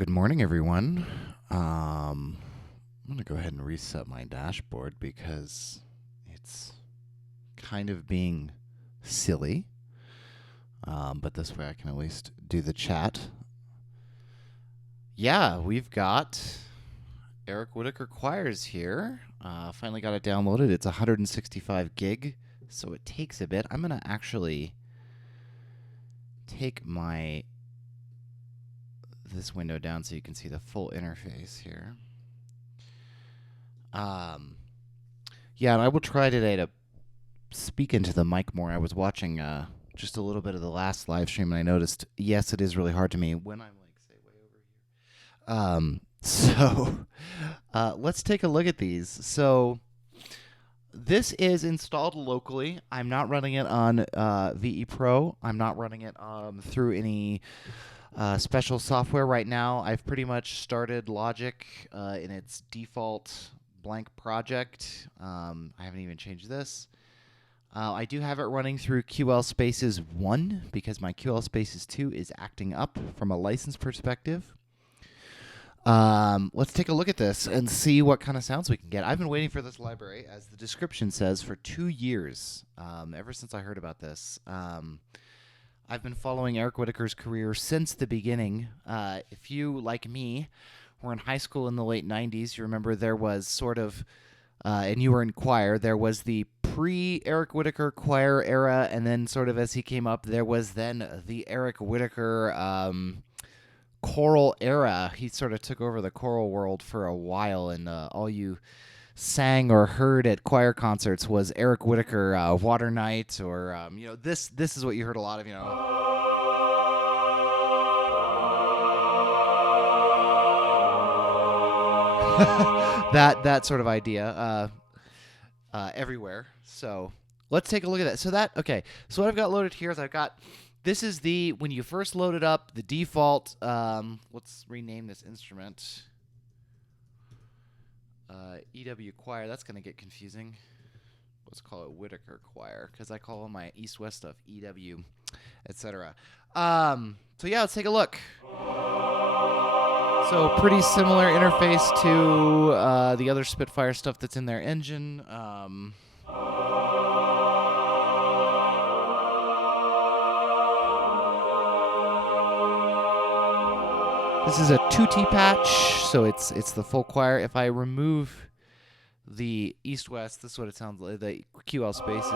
Good morning, everyone. I'm going to go ahead and reset my dashboard because it's kind of being silly. But this way I can at least do the chat. Yeah, we've got Eric-Whitacre Choirs here. Finally got it downloaded. It's 165 gig, so it takes a bit. I'm going to actually take this window down so you can see the full interface here. Yeah, and I will try today to speak into the mic more. I was watching just a little bit of the last live stream, and I noticed, yes, it is really hard to me when I'm like, say, way over here. Let's take a look at these. So this is installed locally. I'm not running it on VE Pro. I'm not running it through any special software right now. I've pretty much started Logic in its default blank project. I haven't even changed this. I do have it running through QL Spaces 1 because my QL Spaces 2 is acting up from a license perspective. Let's take a look at this and see what kind of sounds we can get. I've been waiting for this library, as the description says, for 2 years, ever since I heard about this. I've been following Eric-Whitacre's career since the beginning. If you, like me, were in high school in the late 90s, you remember there was sort of, and you were in choir, there was the pre-Eric-Whitacre choir era, and then sort of as he came up, there was then the Eric-Whitacre choral era. He sort of took over the choral world for a while, and all you sang or heard at choir concerts was Eric-Whitacre Water Night, or this is what you heard a lot of, that sort of idea everywhere. So let's take a look at that. So what I've got loaded here is this is when you first load it up, the default. Let's rename this instrument. EW Choir. That's going to get confusing. Let's call it Whitacre Choir because I call all my East-West stuff EW, etc. So yeah, let's take a look. So pretty similar interface to the other Spitfire stuff that's in their engine. This is a 2T patch, so it's the full choir. If I remove the East-West, this is what it sounds like. The QL spaces.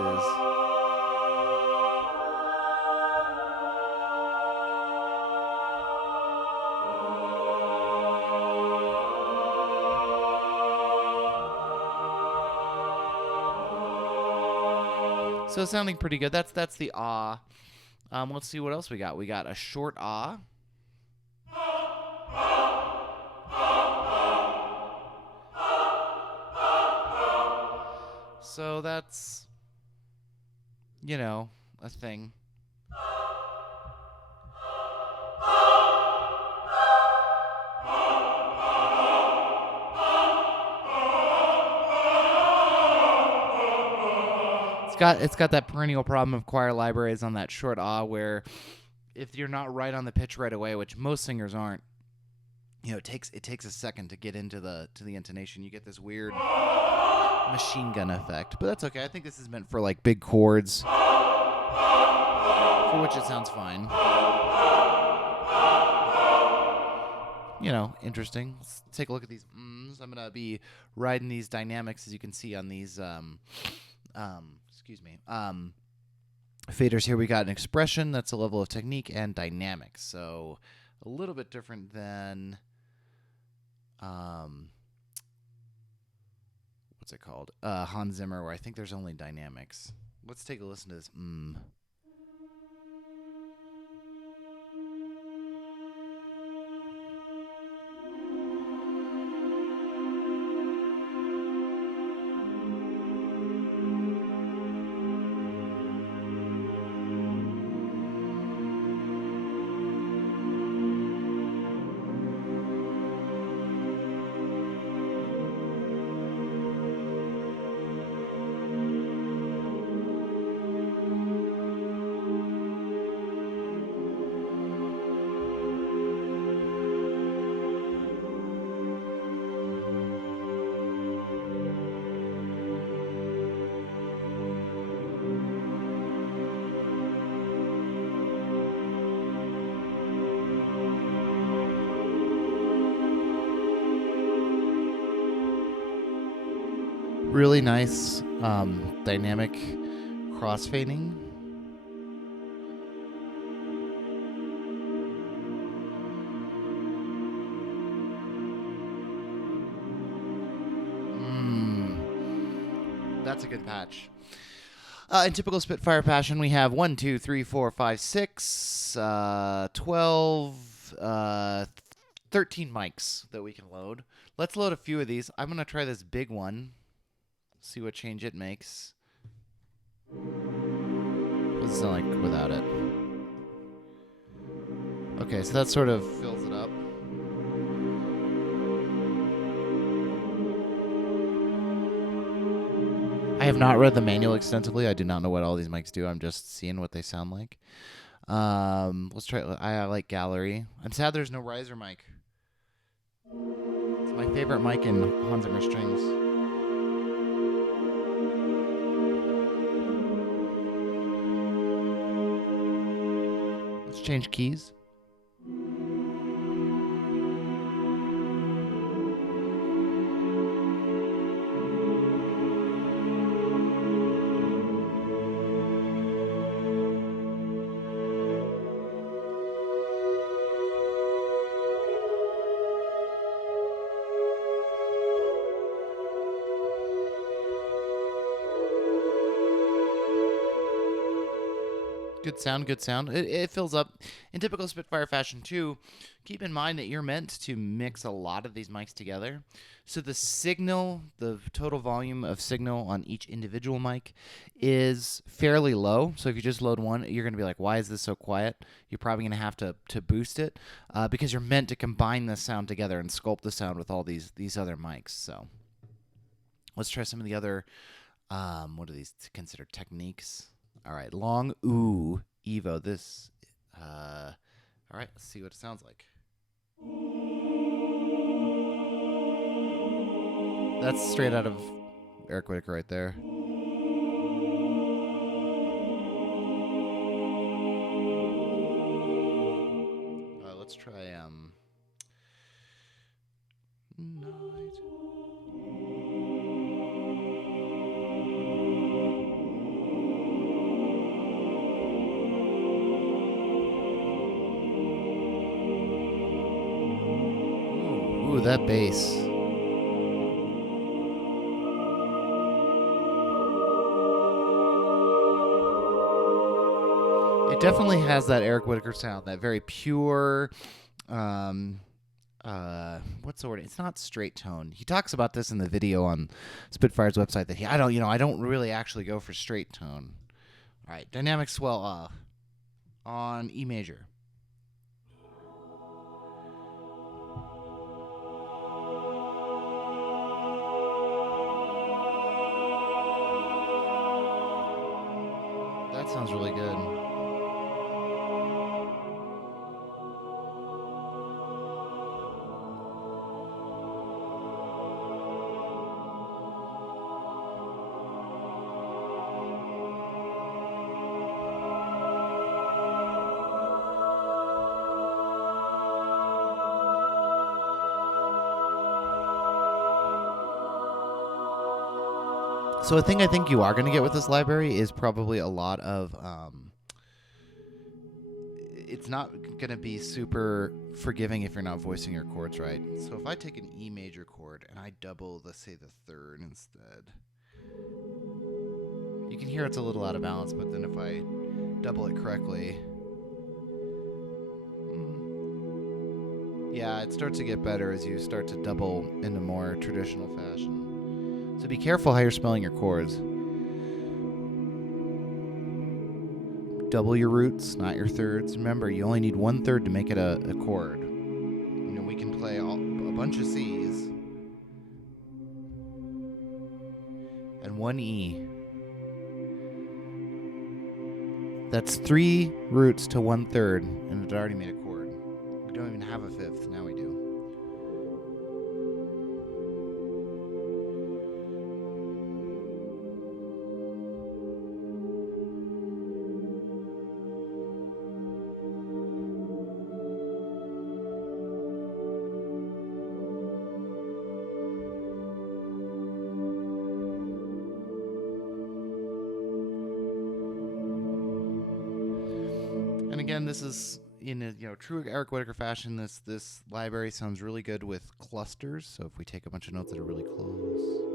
So it's sounding pretty good. That's the ah. Let's see what else we got. We got a short ah. So that's, a thing. It's got that perennial problem of choir libraries on that short ah, where if you're not right on the pitch right away, which most singers aren't, it takes a second to get into the intonation. You get this weird machine gun effect, but that's okay. I think this is meant for like big chords, for which it sounds fine. Interesting. Let's take a look at these mms. I'm gonna be riding these dynamics, as you can see on these faders here. We got an expression, that's a level of technique, and dynamics. So a little bit different than what's it called? Hans Zimmer, where I think there's only dynamics. Let's take a listen to this. Really nice dynamic crossfading. That's a good patch. In typical Spitfire fashion, we have 1, 2, 3, 4, 5, 6, 12, 13 mics that we can load. Let's load a few of these. I'm going to try this big one, see what change it makes. What does it sound like without it? Okay, so that sort of fills it up. I have not read the manual extensively. I do not know what all these mics do. I'm just seeing what they sound like. Let's try. I like gallery. I'm sad there's no riser mic. It's my favorite mic in Hans Zimmer strings. Let's change keys. Good sound, good sound. It fills up. In typical Spitfire fashion, too, keep in mind that you're meant to mix a lot of these mics together. So the signal, the total volume of signal on each individual mic is fairly low. So if you just load one, you're going to be like, why is this so quiet? You're probably going to have to boost it because you're meant to combine the sound together and sculpt the sound with all these other mics. So let's try some of the other, what are these considered techniques? All right, long ooh Evo. This, all right, let's see what it sounds like. That's straight out of Eric-Whitacre right there. Let's try night. Ooh, that bass. It definitely has that Eric-Whitacre sound, that very pure, what's the word? It's not straight tone. He talks about this in the video on Spitfire's website that I don't really actually go for straight tone. All right, dynamic swell on E major. That sounds really good. So a thing I think you are going to get with this library is probably a lot of, it's not going to be super forgiving if you're not voicing your chords right. So if I take an E major chord and I double, let's say, the third instead, you can hear it's a little out of balance, but then if I double it correctly, yeah, it starts to get better as you start to double in a more traditional fashion. So be careful how you're spelling your chords. Double your roots, not your thirds. Remember, you only need 1/3 to make it a chord. We can play a bunch of C's and 1 E. That's 3 roots to 1/3, and it already made a chord. We don't even have a fifth. Now we do. again, this is in a true Eric Whitacre fashion. This library sounds really good with clusters. So if we take a bunch of notes that are really close.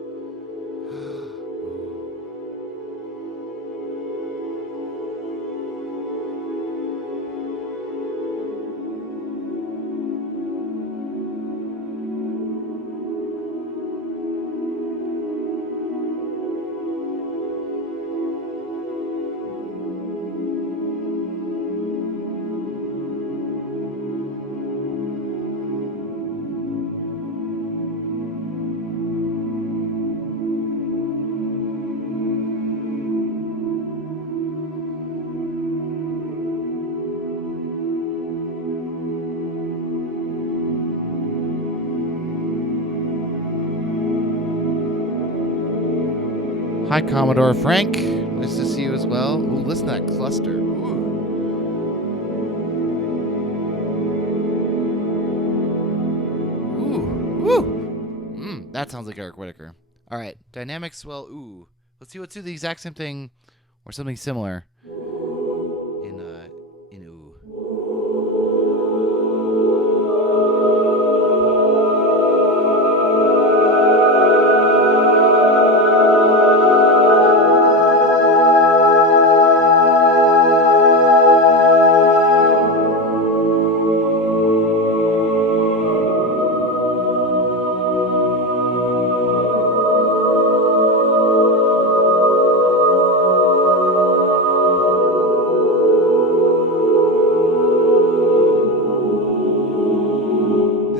Hi, Commodore Frank. Nice to see you as well. Ooh, listen to that cluster. Ooh. Ooh. That sounds like Eric Whitacre. All right, dynamic swell. Ooh. Let's do the exact same thing or something similar in ooh.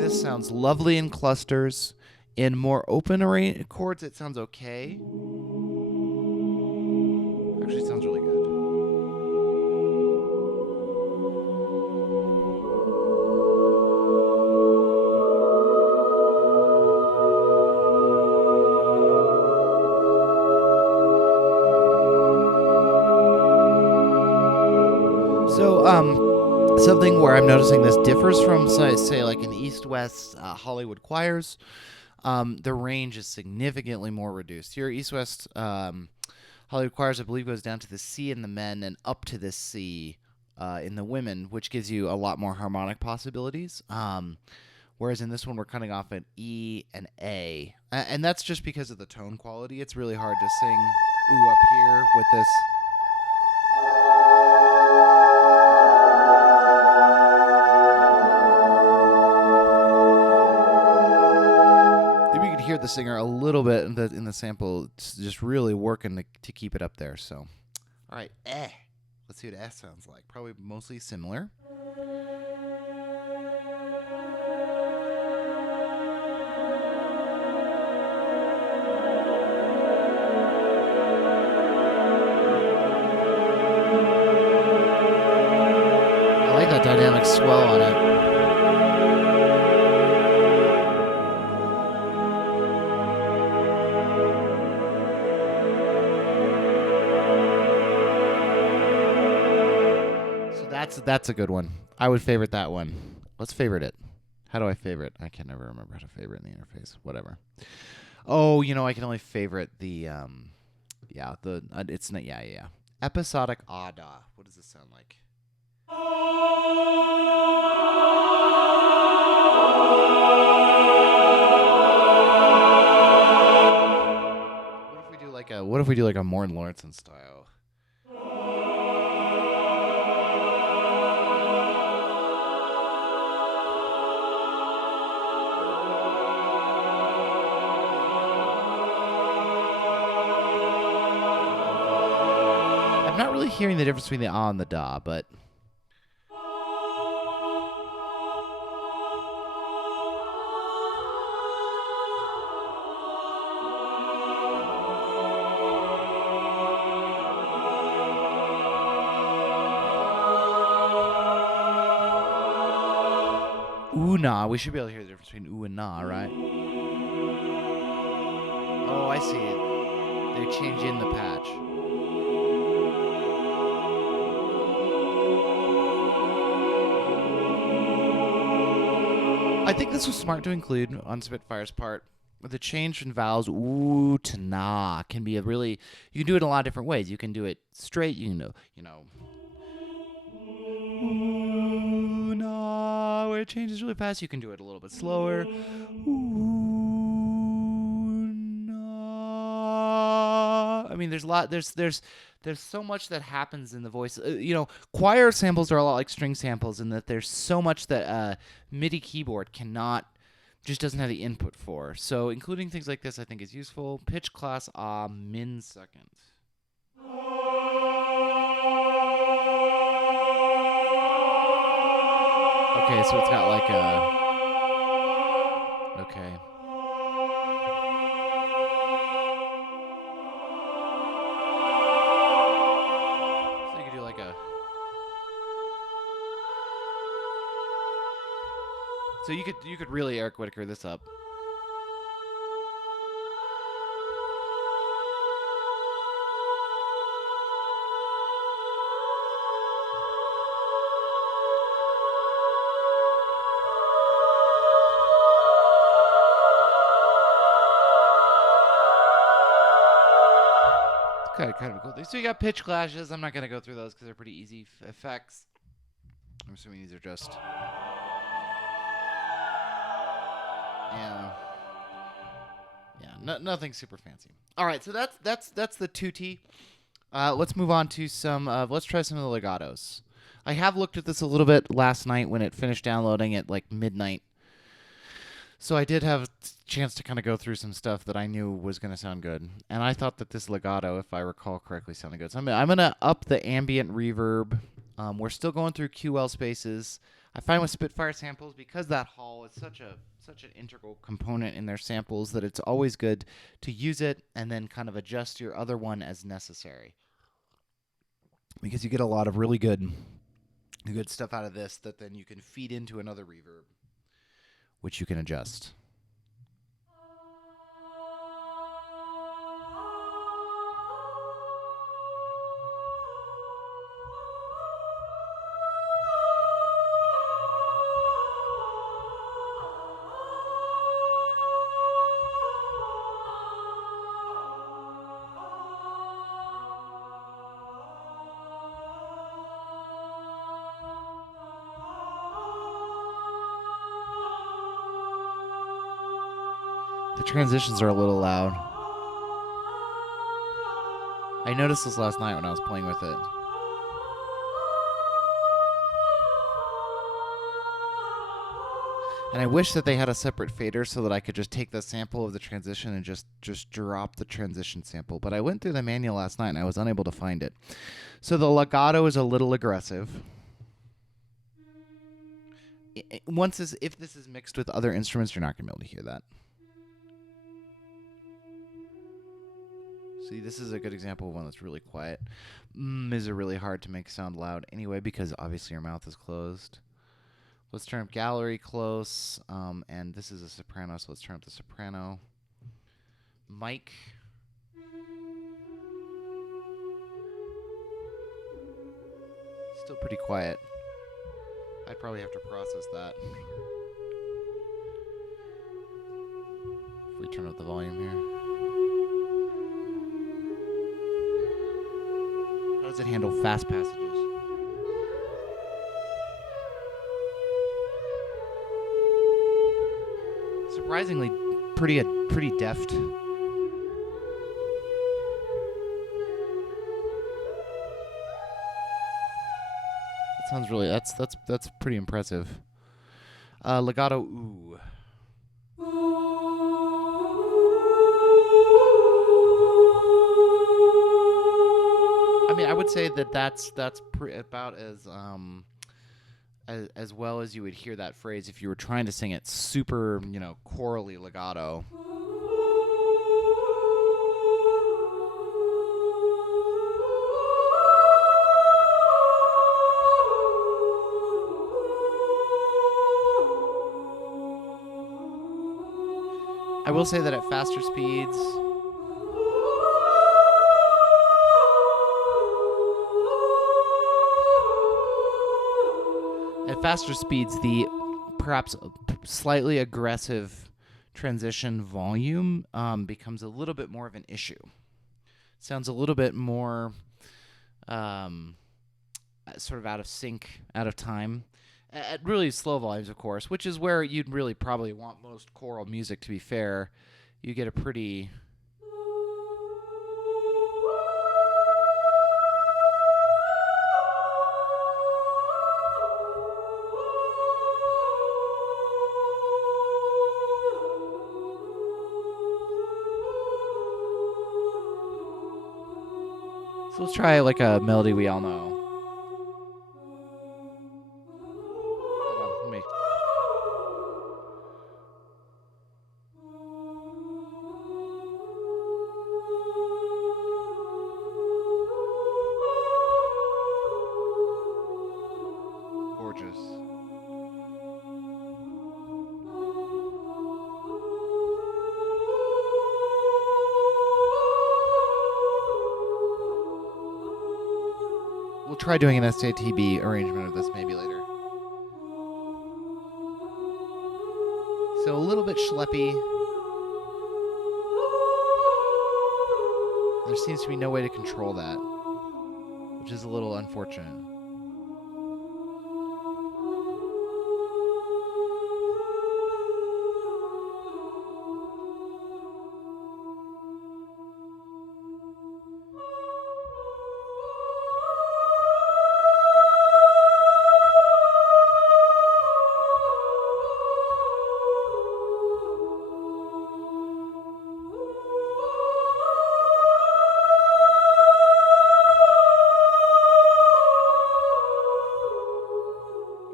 Sounds lovely in clusters. In more open chords, it sounds okay. Actually, it sounds really good. So, something where I'm noticing this differs from, say like in East-West Hollywood choirs. The range is significantly more reduced. Your East-West Hollywood choirs, I believe, goes down to the C in the men and up to the C in the women, which gives you a lot more harmonic possibilities. Whereas in this one, we're cutting off an E and A. And that's just because of the tone quality. It's really hard to sing ooh up here with this. You could hear the singer a little bit in the sample. It's just really working to keep it up there. So, all right, let's see what eh sounds like. Probably mostly similar. I like that dynamic swell on it. That's a good one. I would favorite that one. Let's favorite it. How do I favorite? I can never remember how to favorite in the interface. Whatever. Oh, I can only favorite the it's not episodic ada. What does this sound like? What if we do like a Morton Lawrenson style? I'm not really hearing the difference between the ah and the da, but ooh nah. We should be able to hear the difference between ooh and nah, right? Oh, I see it. They change in the patch. I think this was smart to include on Spitfire's part. The change in vowels ooh to nah can be you can do it in a lot of different ways. You can do it straight, Ooh, no, where it changes really fast. You can do it a little bit slower. Ooh, no. I mean, there's a lot. There's so much that happens in the voice. Choir samples are a lot like string samples in that there's so much that MIDI keyboard just doesn't have the input for. So including things like this, I think, is useful. Pitch class min second. Okay, so it's got like a... Okay. So you could do like a... So you could really Eric Whitacre this up. Kind of a cool thing. So you got pitch clashes. I'm not going to go through those because they're pretty easy effects. I'm assuming these are just... Yeah, nothing super fancy. All right, so that's the tutti. Let's move on to some... let's try some of the legatos. I have looked at this a little bit last night when it finished downloading at like midnight. So I did have a chance to kind of go through some stuff that I knew was going to sound good. And I thought that this legato, if I recall correctly, sounded good. So I'm going to up the ambient reverb. We're still going through QL spaces. I find with Spitfire samples, because that hall is such an integral component in their samples, that it's always good to use it and then kind of adjust your other one as necessary. Because you get a lot of really good stuff out of this that then you can feed into another reverb, which you can adjust. The transitions are a little loud. I noticed this last night when I was playing with it. And I wish that they had a separate fader so that I could just take the sample of the transition and just drop the transition sample. But I went through the manual last night and I was unable to find it. So the legato is a little aggressive. If this is mixed with other instruments, you're not going to be able to hear that. See, this is a good example of one that's really quiet. Is really hard to make sound loud anyway because obviously your mouth is closed. Let's turn up gallery close, and this is a soprano, so let's turn up the soprano. Mic. Still pretty quiet. I'd probably have to process that. If we turn up the volume here. How does it handle fast passages? Surprisingly, pretty deft. That sounds really. That's pretty impressive. Legato. Ooh. I mean, I would say that's about as well as you would hear that phrase if you were trying to sing it super, chorally legato. I will say that at faster speeds, the perhaps slightly aggressive transition volume becomes a little bit more of an issue. Sounds a little bit more sort of out of sync, out of time, at really slow volumes, of course, which is where you'd really probably want most choral music. To be fair, you get a pretty So let's try like a melody we all know. Hold on, let me. Gorgeous. We'll try doing an SATB arrangement of this maybe later. So a little bit schleppy. There seems to be no way to control that, which is a little unfortunate.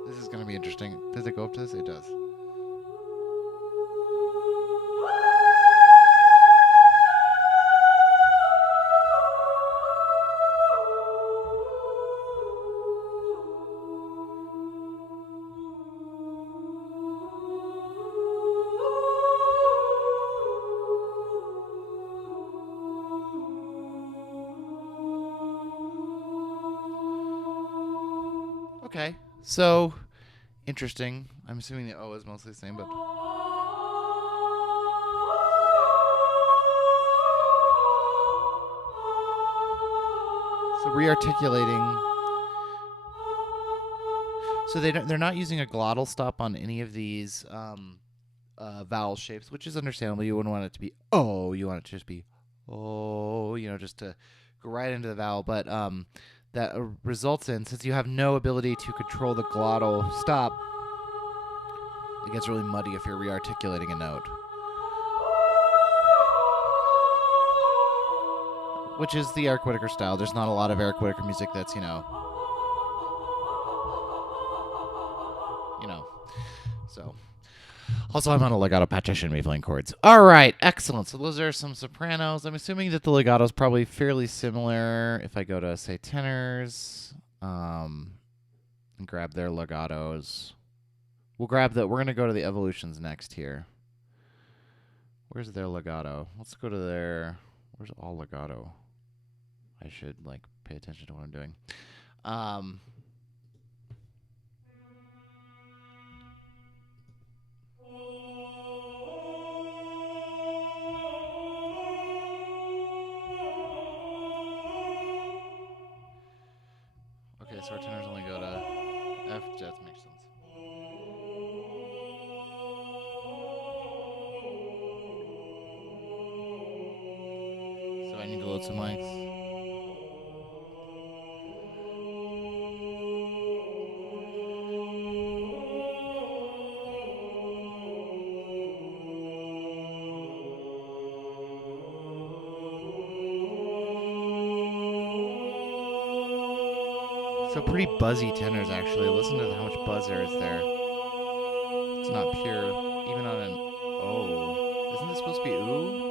This is going to be interesting. Does it go up to this? It does. Okay, so interesting. I'm assuming the O is mostly the same, but so rearticulating. So they're not using a glottal stop on any of these vowel shapes, which is understandable. You wouldn't want it to be oh, you want it to just be oh, just to go right into the vowel, but that results in, since you have no ability to control the glottal stop, it gets really muddy if you're rearticulating a note. Which is the Eric-Whitacre style. There's not a lot of Eric-Whitacre music that's, so. Also, I'm on a legato patch. I shouldn't be playing chords. All right, excellent. So those are some sopranos. I'm assuming that the legato is probably fairly similar. If I go to, say, tenors, and grab their legatos, we're going to go to the evolutions next here. Where's their legato? Let's go to their. Where's all legato? I should pay attention to what I'm doing. Okay, so our tenors only go to F. That makes sense. So I need to load some mics. So pretty buzzy tenors, actually. Listen to how much buzz there is there. It's not pure, even on an O. Isn't this supposed to be ooh?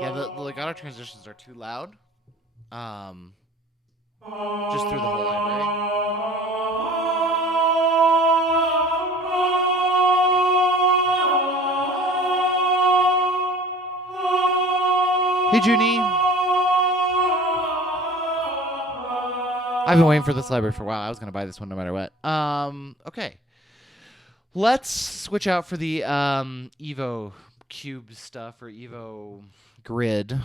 Yeah, the legato transitions are too loud. Just through the whole library. Hey, Junie. I've been waiting for this library for a while. I was going to buy this one no matter what. Okay. Let's switch out for the Evo Cube stuff or Evo Grid.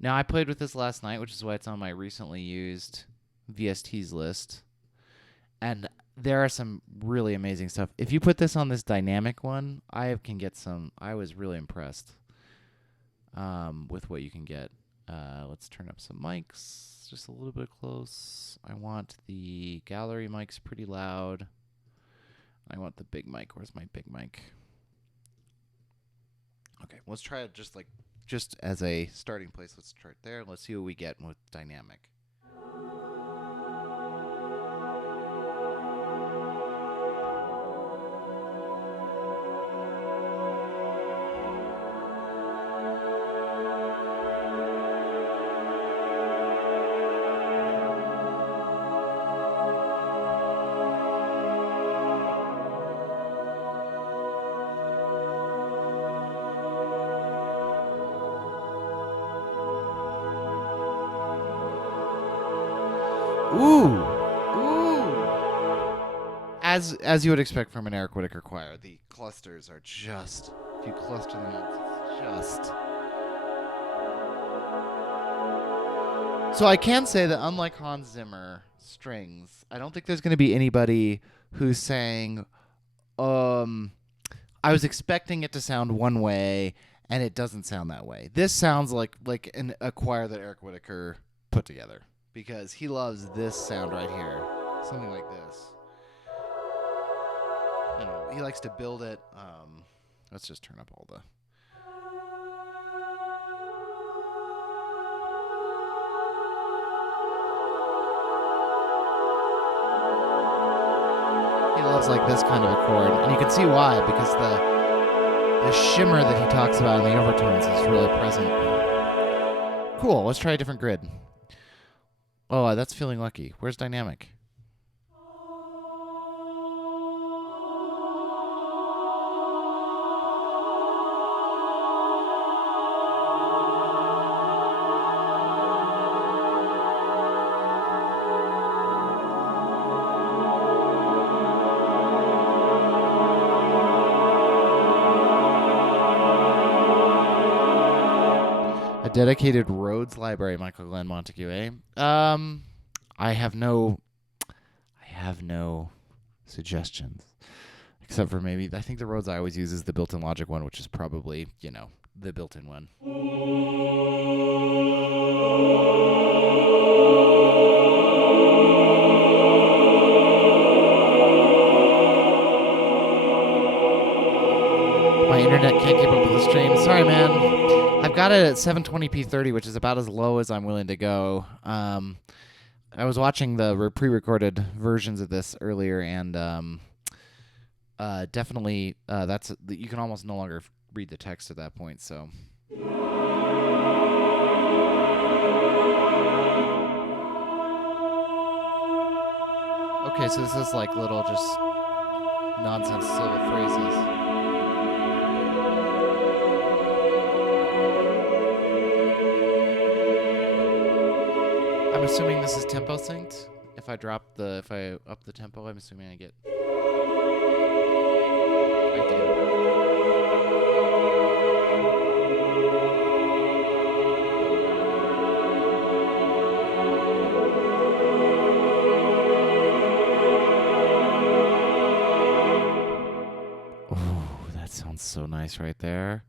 Now, I played with this last night, which is why it's on my recently used VSTs list. And there are some really amazing stuff. If you put this on this dynamic one, I can get some. I was really impressed with what you can get. Let's turn up some mics just a little bit close. I want the gallery mics pretty loud. I want the big mic. Where's my big mic? Okay, let's try it just as a starting place. Let's start there. Let's see what we get with dynamic. Ooh. As you would expect from an Eric Whitacre choir, the clusters are just, if you cluster the notes, it's just. So I can say that unlike Hans Zimmer strings, I don't think there's going to be anybody who's saying, I was expecting it to sound one way and it doesn't sound that way. This sounds like a choir that Eric Whitacre put together. Because he loves this sound right here. Something like this. You know, he likes to build it. Let's just turn up all the... He loves like this kind of a chord. And you can see why, because the shimmer that he talks about in the overtones is really present. Cool, let's try a different grid. Oh, that's feeling lucky. Where's dynamic? A dedicated Rhodes library, Michael Glenn Montague, eh? I have no suggestions. Except for maybe, I think the Rhodes I always use is the built-in Logic one, which is probably, the built-in one. My internet can't keep up with the stream. Sorry, man. I've got it at 720p 30, which is about as low as I'm willing to go. I was watching the pre-recorded versions of this earlier, and definitely you can almost no longer read the text at that point. So. Okay, so this is like little just nonsense little phrases. I'm assuming this is tempo synced. If I up the tempo, I'm assuming I get. I do. Oh, that sounds so nice right there.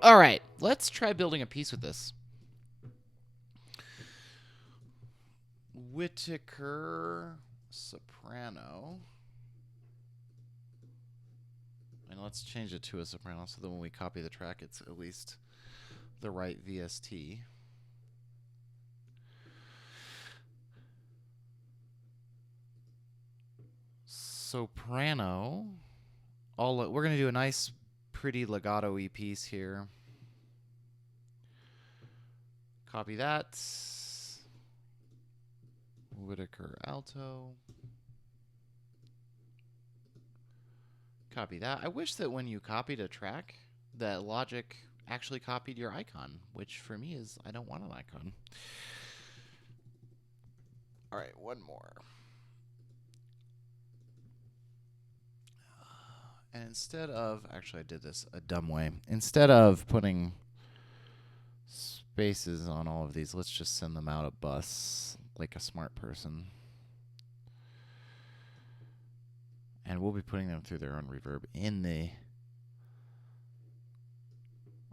All right, let's try building a piece with this. Whitacre soprano. And let's change it to a soprano so that when we copy the track, it's at least the right VST. Soprano. We're going to do a nice, pretty legato-y piece here. Copy that. Whitacre alto. copy that. I wish that when you copied a track, that Logic actually copied your icon, which for me is I don't want an icon. All right, one more. And instead of, actually I did this a dumb way. Instead of putting spaces on all of these, let's just send them out a bus like a smart person. And we'll be putting them through their own reverb in the...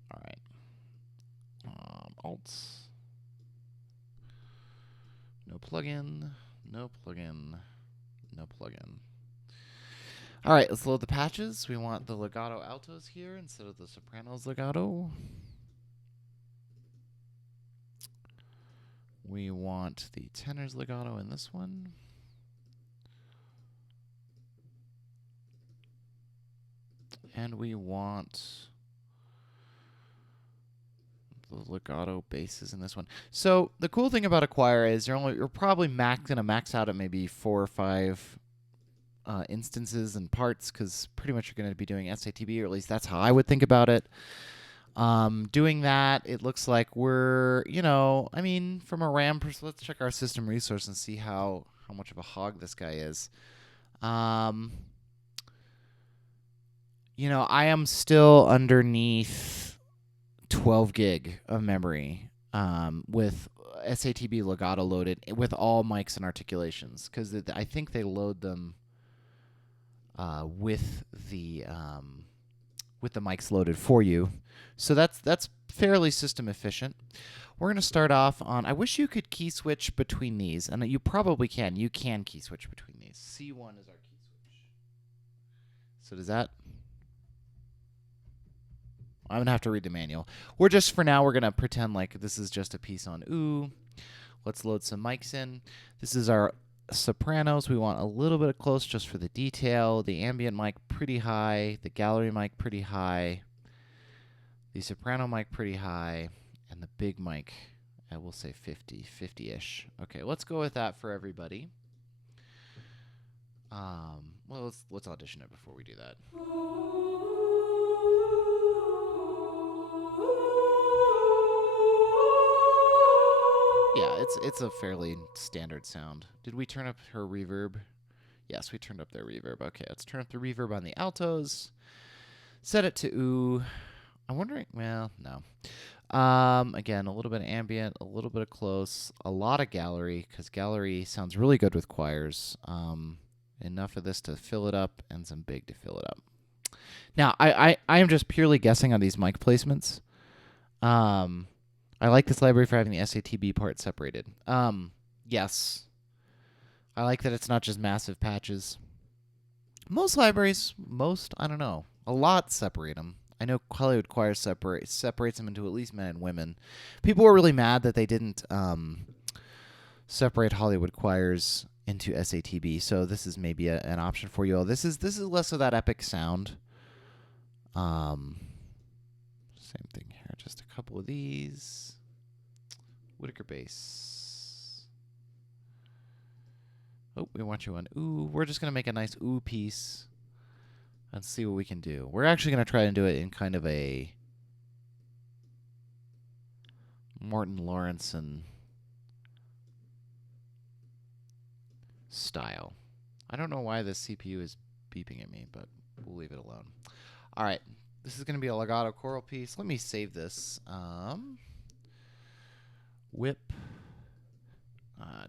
All right. Alts. No plugin. No plugin. No plugin. All right, let's load the patches. We want the legato altos here instead of the sopranos legato. We want the tenors legato in this one. And we want the legato basses in this one. So the cool thing about a choir is you're probably gonna max out at maybe 4 or 5 instances and parts, because pretty much you're going to be doing SATB, or at least that's how I would think about it. Doing that, it looks like we're, I mean, from a RAM perspective, let's check our system resource and see how much of a hog this guy is. I am still underneath 12 gig of memory with SATB legato loaded with all mics and articulations, because I think they load them with the mics loaded for you. So that's fairly system efficient. We're going to start off on, I wish you could key switch between these, and you probably can. You can key switch between these. C1 is our key switch. So does that... I'm going to have to read the manual. We're just, for now, we're going to pretend like this is just a piece on ooh. Let's load some mics in. This is our sopranos. We want a little bit of close just for the detail. The ambient mic pretty high. The gallery mic pretty high. The soprano mic pretty high. And the big mic, I will say 50-ish. Okay, let's go with that for everybody. Well, let's audition it before we do that. Yeah, it's a fairly standard sound. Did we turn up her reverb? Yes, we turned up their reverb. Okay, let's turn up the reverb on the altos. Set it to ooh. I'm wondering, well, no. Again, a little bit of ambient, a little bit of close, a lot of gallery, because gallery sounds really good with choirs. Enough of this to fill it up and some big to fill it up. Now, I am just purely guessing on these mic placements. I like this library for having the SATB part separated. Yes. I like that it's not just massive patches. Most libraries, I don't know, a lot separate them. I know Hollywood Choir separates them into at least men and women. People were really mad that they didn't separate Hollywood Choirs into SATB, so this is maybe an option for you all. This is less of that epic sound. Same thing here, just a couple of these. Whitacre bass. Oh, we want you on ooh. We're just going to make a nice ooh piece and see what we can do. We're actually going to try and do it in kind of a Morton Lawrenson style. I don't know why the CPU is beeping at me, but we'll leave it alone. All right. This is going to be a legato choral piece. Let me save this. Whip.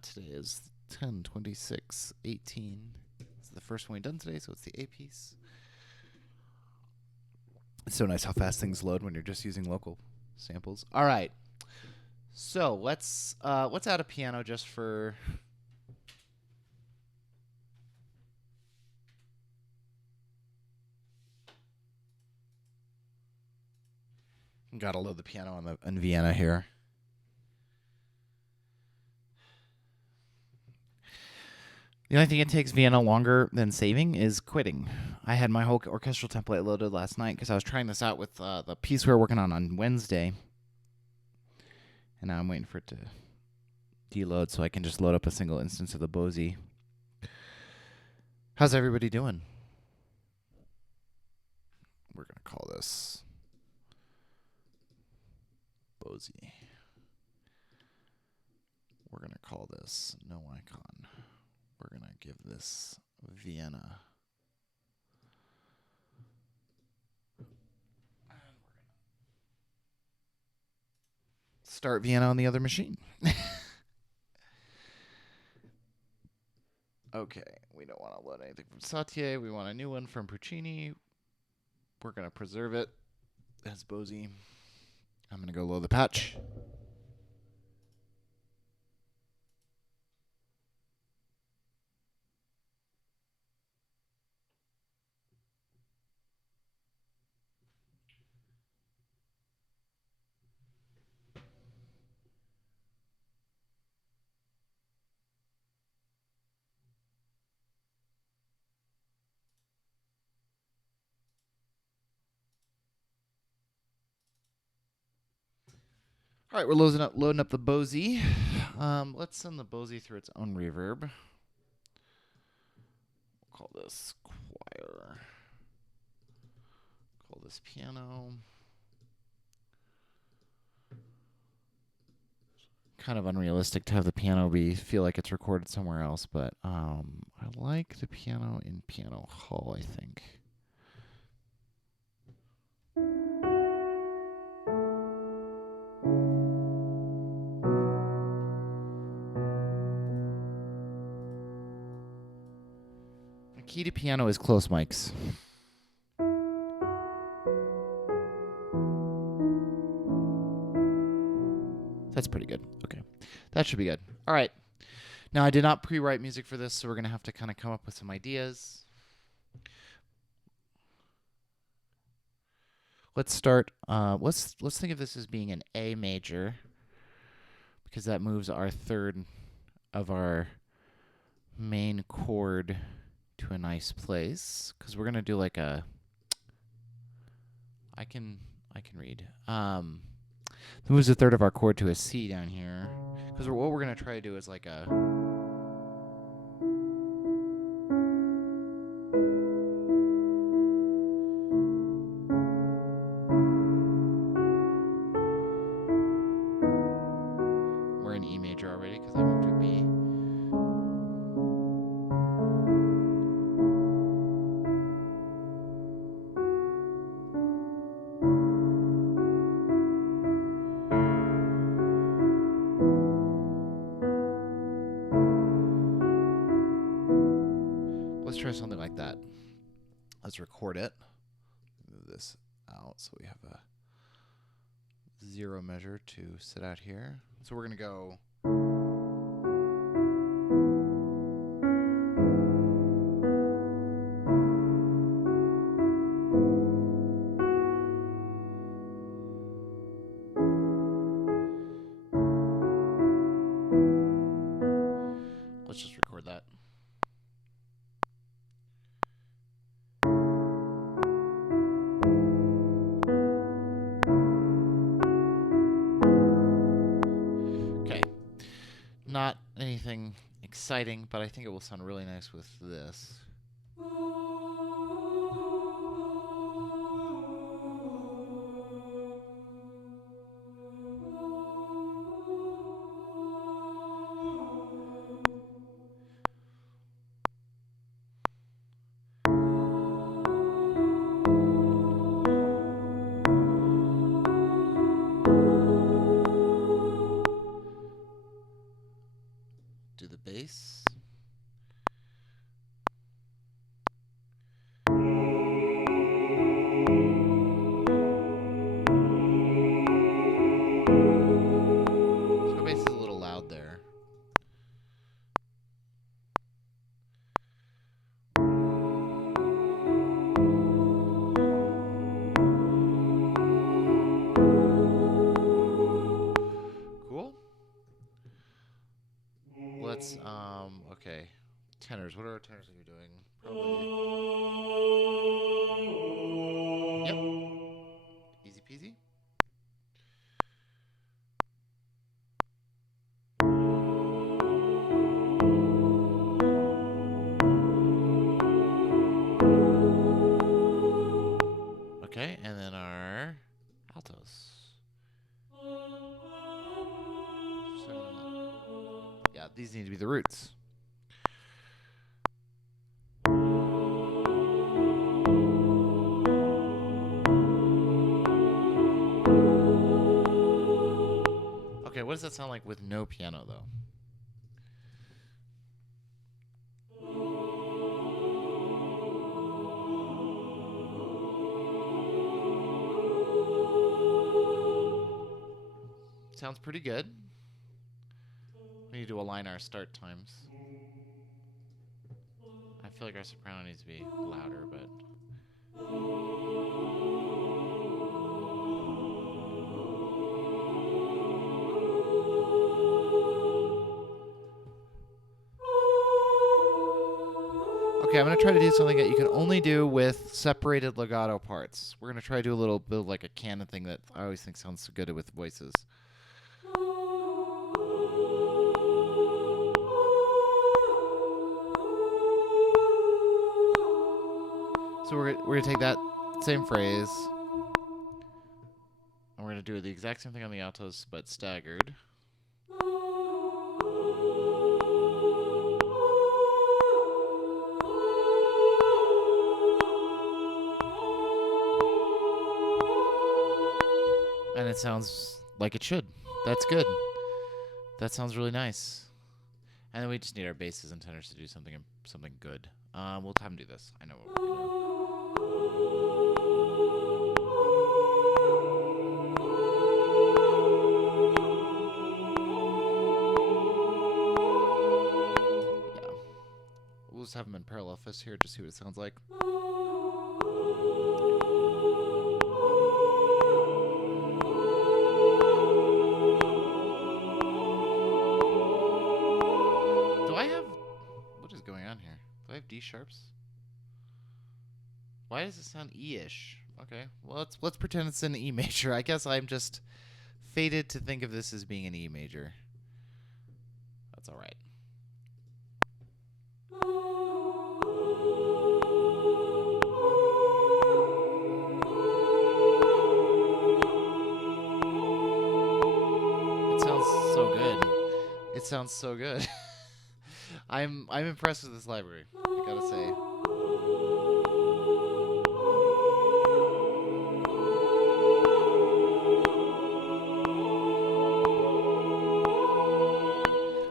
Today is 10/26/18. It's the first one we've done today, so it's the A piece. It's so nice how fast things load when you're just using local samples. All right. So let's add a piano just for... Gotta load the piano on Vienna here. The only thing it takes Vienna longer than saving is quitting. I had my whole orchestral template loaded last night because I was trying this out with the piece we were working on Wednesday. And now I'm waiting for it to deload so I can just load up a single instance of the Bose. How's everybody doing? We're going to call this Bosey. We're going to call this no icon. We're going to give this Vienna. Start Vienna on the other machine. Okay, we don't want to load anything from Sautier. We want a new one from Puccini. We're going to preserve it as Bosey. I'm going to go load the patch. All right, we're loading up the Bosey. Let's send the Bosey through its own reverb. We'll call this choir. Call this piano. Kind of unrealistic to have the piano feel like it's recorded somewhere else, but I like the piano in Piano Hall, I think. The key to piano is close mics. That's pretty good. Okay. That should be good. All right. Now, I did not pre-write music for this, so we're going to have to kind of come up with some ideas. Let's start. Let's think of this as being an A major, because that moves our third of our main chord to a nice place. Because we're going to do like a... I can read. It moves a third of our chord to a C down here. Because what we're going to try to do is like a... We're in E major already because I moved to a B. Let's try something like that. Let's record it. Move this out so we have a 0 measure to sit out here. So we're going to go... Let's just record that. Okay. Not anything exciting, but I think it will sound really nice with this. Do the bass. So bass is a little loud there. Cool. Let's okay. Tenors. What are our tenors that you're doing? Probably. Yep. Easy peasy. altos. Yeah, these need to be the roots. Okay, what does that sound like with no piano, though? Sounds pretty good. We need to align our start times. I feel like our soprano needs to be louder, but... Okay, I'm going to try to do something that you can only do with separated legato parts. We're going to try to do a little bit of like a canon thing that I always think sounds so good with voices. So we're going to take that same phrase, and we're going to do the exact same thing on the altos, but staggered. And it sounds like it should. That's good. That sounds really nice. And then we just need our basses and tenors to do something good. We'll have them do this. I know what we're gonna do. Yeah. We'll just have them in parallel fifths here to see what it sounds like. D sharps? Why does it sound E-ish? Okay, well let's pretend it's an E major. I guess I'm just fated to think of this as being an E major. That's all right. It sounds so good. It sounds so good. I'm impressed with this library, I gotta say.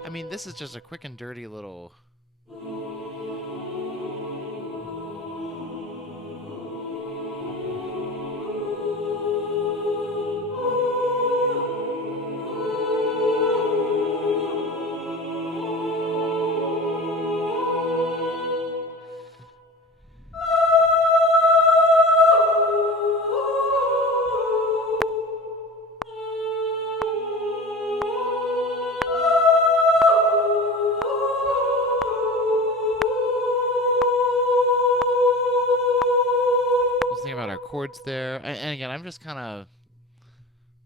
I mean, this is just a quick and dirty little... About our chords there, and again, I'm just kind of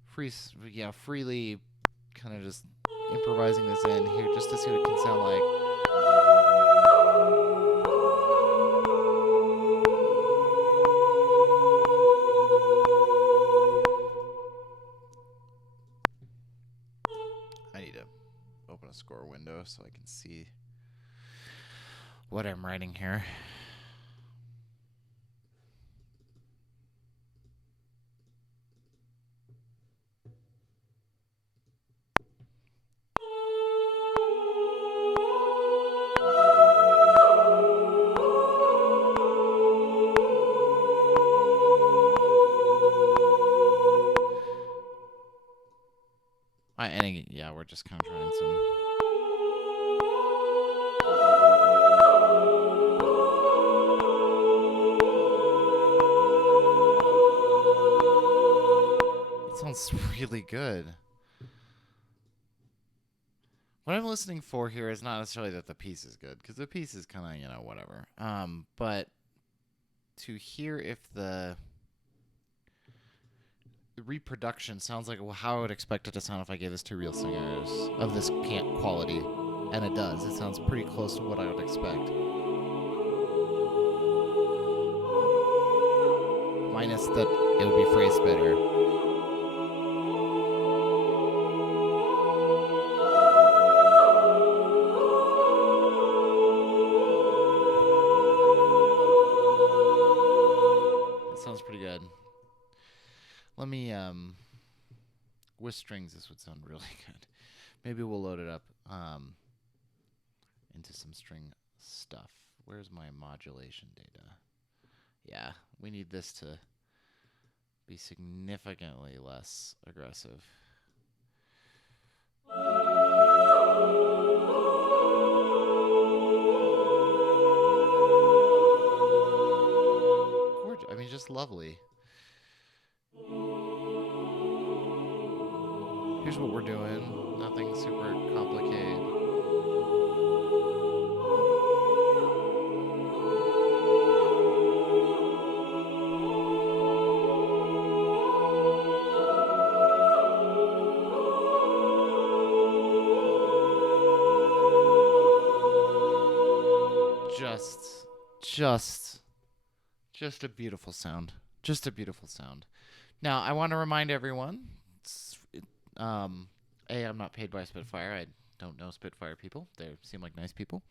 freely kind of just improvising this in here just to see what it can sound like. I need to open a score window so I can see what I'm writing here. Yeah, we're just kind of trying some... It sounds really good. What I'm listening for here is not necessarily that the piece is good, because the piece is kind of, whatever. But to hear if the reproduction sounds like how I would expect it to sound if I gave this to real singers of this quality, and it does. It sounds pretty close to what I would expect. Minus that it would be phrased better. with strings, this would sound really good. Maybe we'll load it up into some string stuff. Where's my modulation data? Yeah, we need this to be significantly less aggressive. Gorgeous. I mean, just lovely. Here's what we're doing. Nothing super complicated. Just a beautiful sound. Just a beautiful sound. Now, I want to remind everyone, I'm not paid by Spitfire. I don't know Spitfire people. They seem like nice people.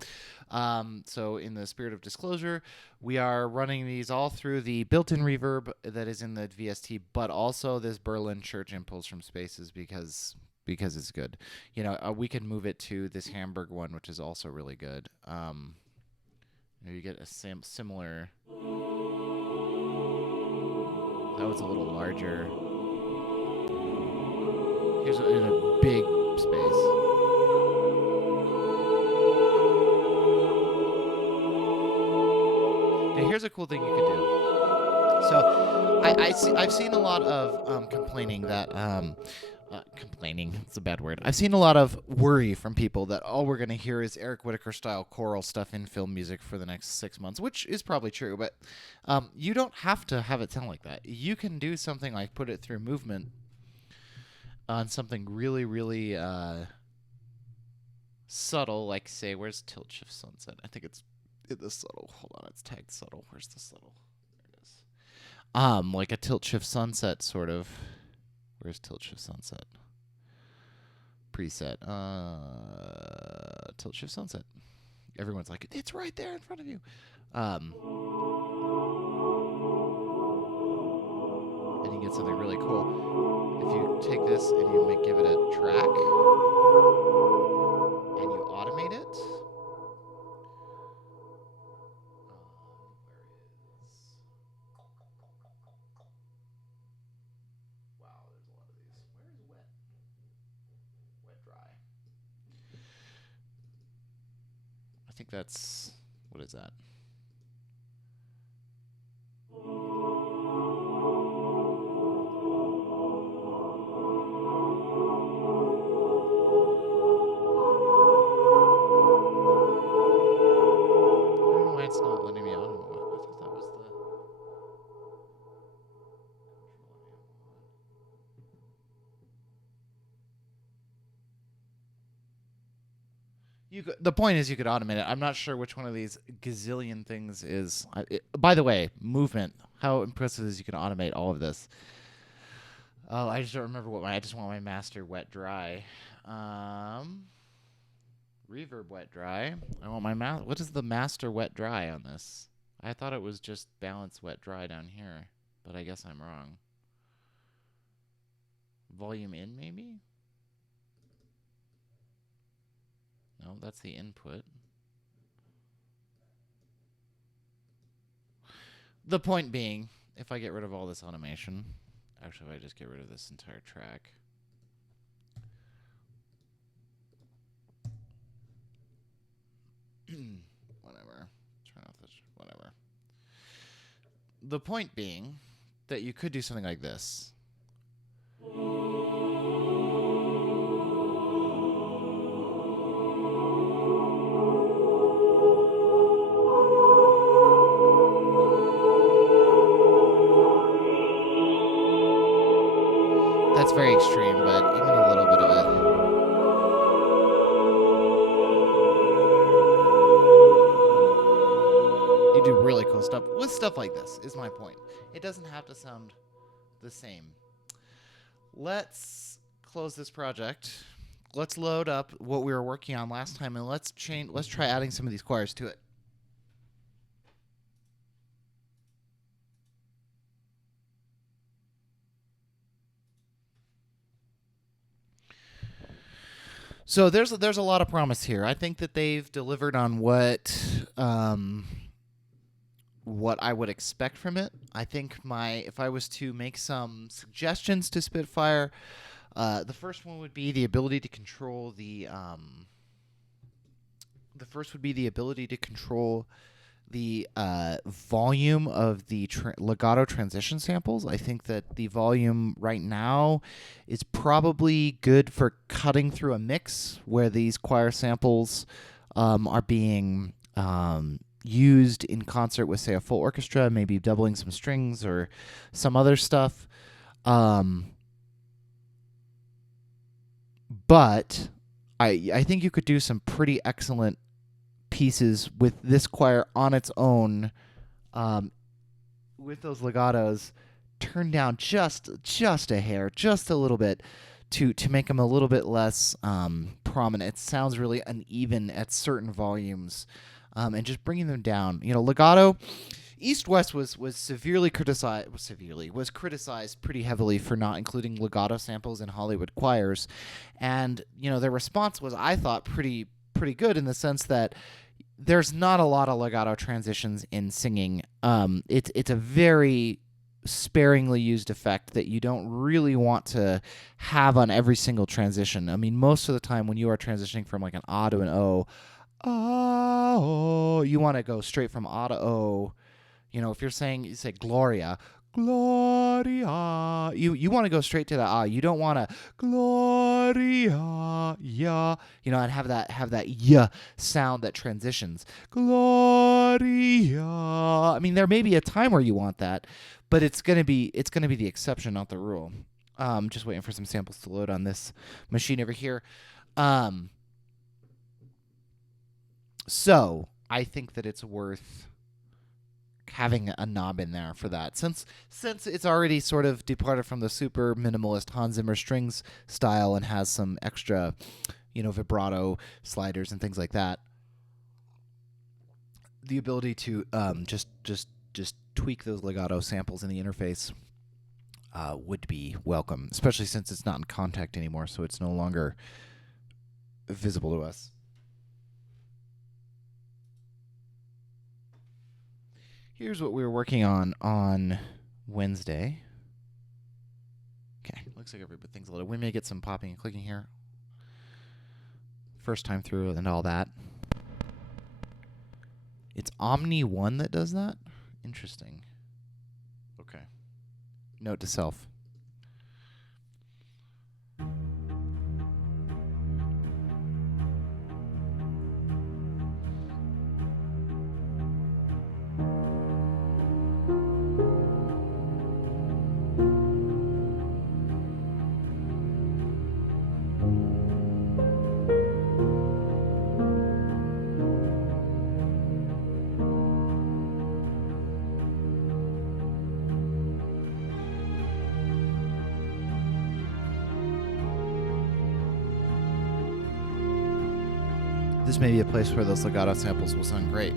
So in the spirit of disclosure, we are running these all through the built-in reverb that is in the VST, but also this Berlin Church Impulse from Spaces because it's good. You know, we can move it to this Hamburg one, which is also really good. You get a similar. That was a little larger. Here's in a big space. Now here's a cool thing you could do. So I've seen a lot of complaining that complaining, it's a bad word. I've seen a lot of worry from people that all we're going to hear is Eric Whitacre style choral stuff in film music for the next 6 months, which is probably true, but you don't have to have it sound like that. You can do something like put it through movement on something really, really subtle, like say, where's Tilt Shift Sunset? I think it's in the subtle. Hold on, it's tagged subtle. Where's the subtle? There it is. Like a Tilt Shift Sunset sort of. Where's Tilt Shift Sunset? Preset. Tilt Shift Sunset. Everyone's like, it's right there in front of you. And you get something really cool. If you take this and you give it a track and you automate it. I think that's, what is that? I don't know why it's not letting me automate. I thought that was the... The point is you could automate it. I'm not sure which one of these gazillion things is. By the way, movement. How impressive is you can automate all of this. Oh, I just don't remember what I just want my master wet dry. Reverb wet dry. I want my what is the master wet dry on this? I thought it was just balance wet dry down here, but I guess I'm wrong. Volume in maybe? No, that's the input. The point being, if I get rid of all this automation, actually, if I just get rid of this entire track. Whatever. Turn off this. Whatever. The point being that you could do something like this. That's very extreme, but even a little bit of it. You do really cool stuff with stuff like this, is my point. It doesn't have to sound the same. Let's close this project. Let's load up what we were working on last time, and let's try adding some of these choirs to it. So there's a lot of promise here. I think that they've delivered on what I would expect from it. I think if I was to make some suggestions to Spitfire, the first one would be the ability to control the volume of the legato transition samples. I think that the volume right now is probably good for cutting through a mix where these choir samples are being used in concert with, say, a full orchestra, maybe doubling some strings or some other stuff. But I think you could do some pretty excellent pieces with this choir on its own, with those legatos turned down just a hair, just a little bit, to make them a little bit less prominent. It sounds really uneven at certain volumes, and just bringing them down. Legato. East West was criticized pretty heavily for not including legato samples in Hollywood choirs, and their response was, I thought, pretty good, in the sense that there's not a lot of legato transitions in singing. It's a very sparingly used effect that you don't really want to have on every single transition. I mean, most of the time when you are transitioning from like an A to an O, you want to go straight from A to O. If you say Gloria, Gloria, you want to go straight to the A. You don't want to Gloria, yeah, and have that yeah sound that transitions. Gloria. I mean, there may be a time where you want that, but it's gonna be the exception, not the rule. Just waiting for some samples to load on this machine over here. So I think that it's worth having a knob in there for that, since it's already sort of departed from the super minimalist Hans Zimmer strings style and has some extra, vibrato sliders and things like that. The ability to just tweak those legato samples in the interface would be welcome, especially since it's not in contact anymore, so it's no longer visible to us. Here's what we were working on Wednesday. Okay, looks like everything's loaded. We may get some popping and clicking here. First time through and all that. It's Omni 1 that does that? Interesting. Okay. Note to self. This may be a place where those legato samples will sound great.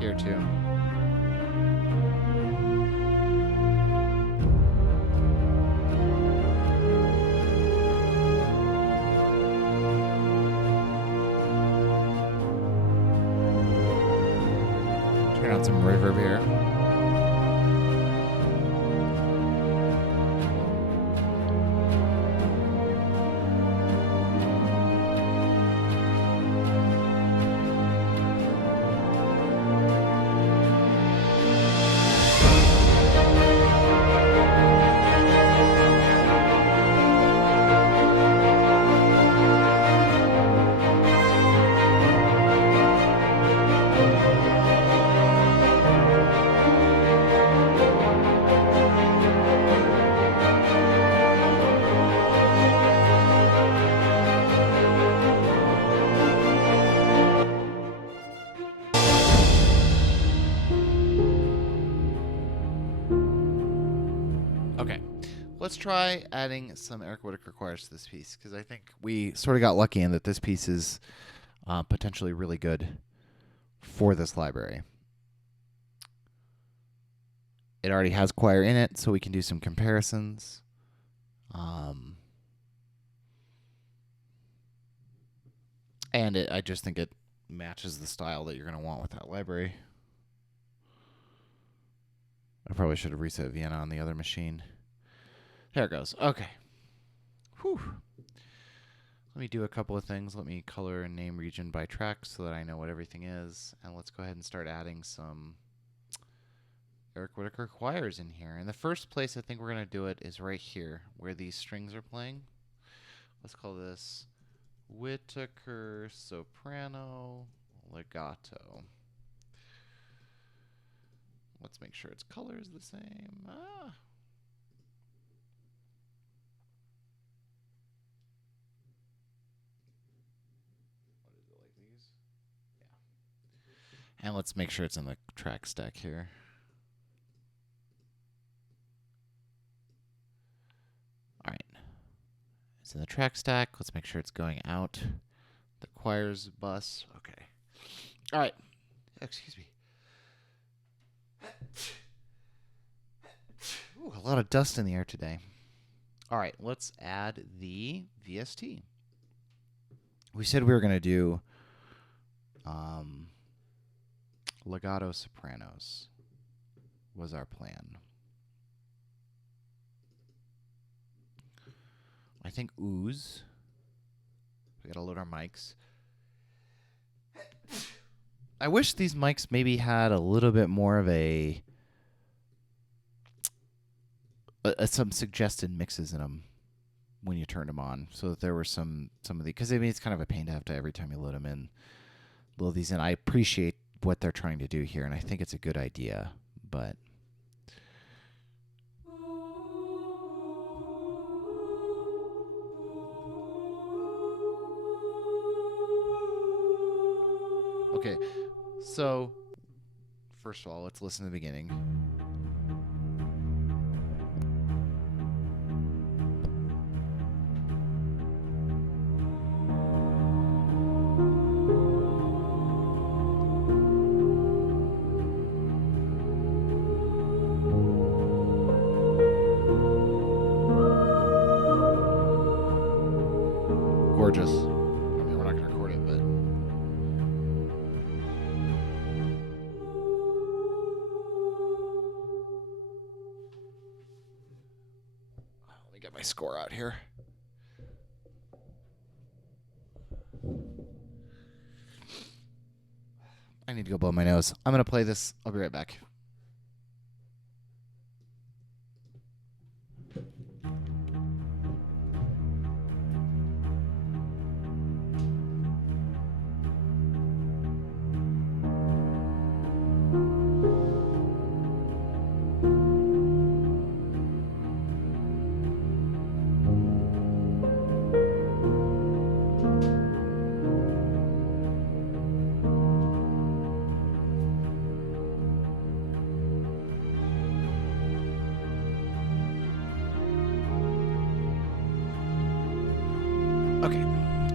Here too. Turn on some reverb here. Let's try adding some Eric Whitacre choirs to this piece, because I think we sort of got lucky in that this piece is potentially really good for this library. It already has choir in it, so we can do some comparisons. And I just think it matches the style that you're going to want with that library. I probably should have reset Vienna on the other machine. There it goes. Okay. Whew. Let me do a couple of things. Let me color and name region by track so that I know what everything is. And let's go ahead and start adding some Eric Whitacre choirs in here. And the first place I think we're going to do it is right here where these strings are playing. Let's call this Whitacre soprano legato. Let's make sure its color is the same. What is it, like these? Yeah. And let's make sure it's in the track stack here. All right. It's in the track stack. Let's make sure it's going out the choir's bus. Okay. All right. Excuse me. Ooh, a lot of dust in the air today. All right, let's add the VST. We said we were going to do legato sopranos was our plan. I think ooze. We got to load our mics. I wish these mics maybe had a little bit more of some suggested mixes in them when you turned them on, so that there were some of the, because I mean it's kind of a pain to have to every time you load them in, load these in. I appreciate what they're trying to do here, and I think it's a good idea, but okay. So first of all, let's listen to the beginning. Gorgeous. I mean, we're not going to record it, but let me get my score out here. I need to go blow my nose. I'm going to play this. I'll be right back. Okay,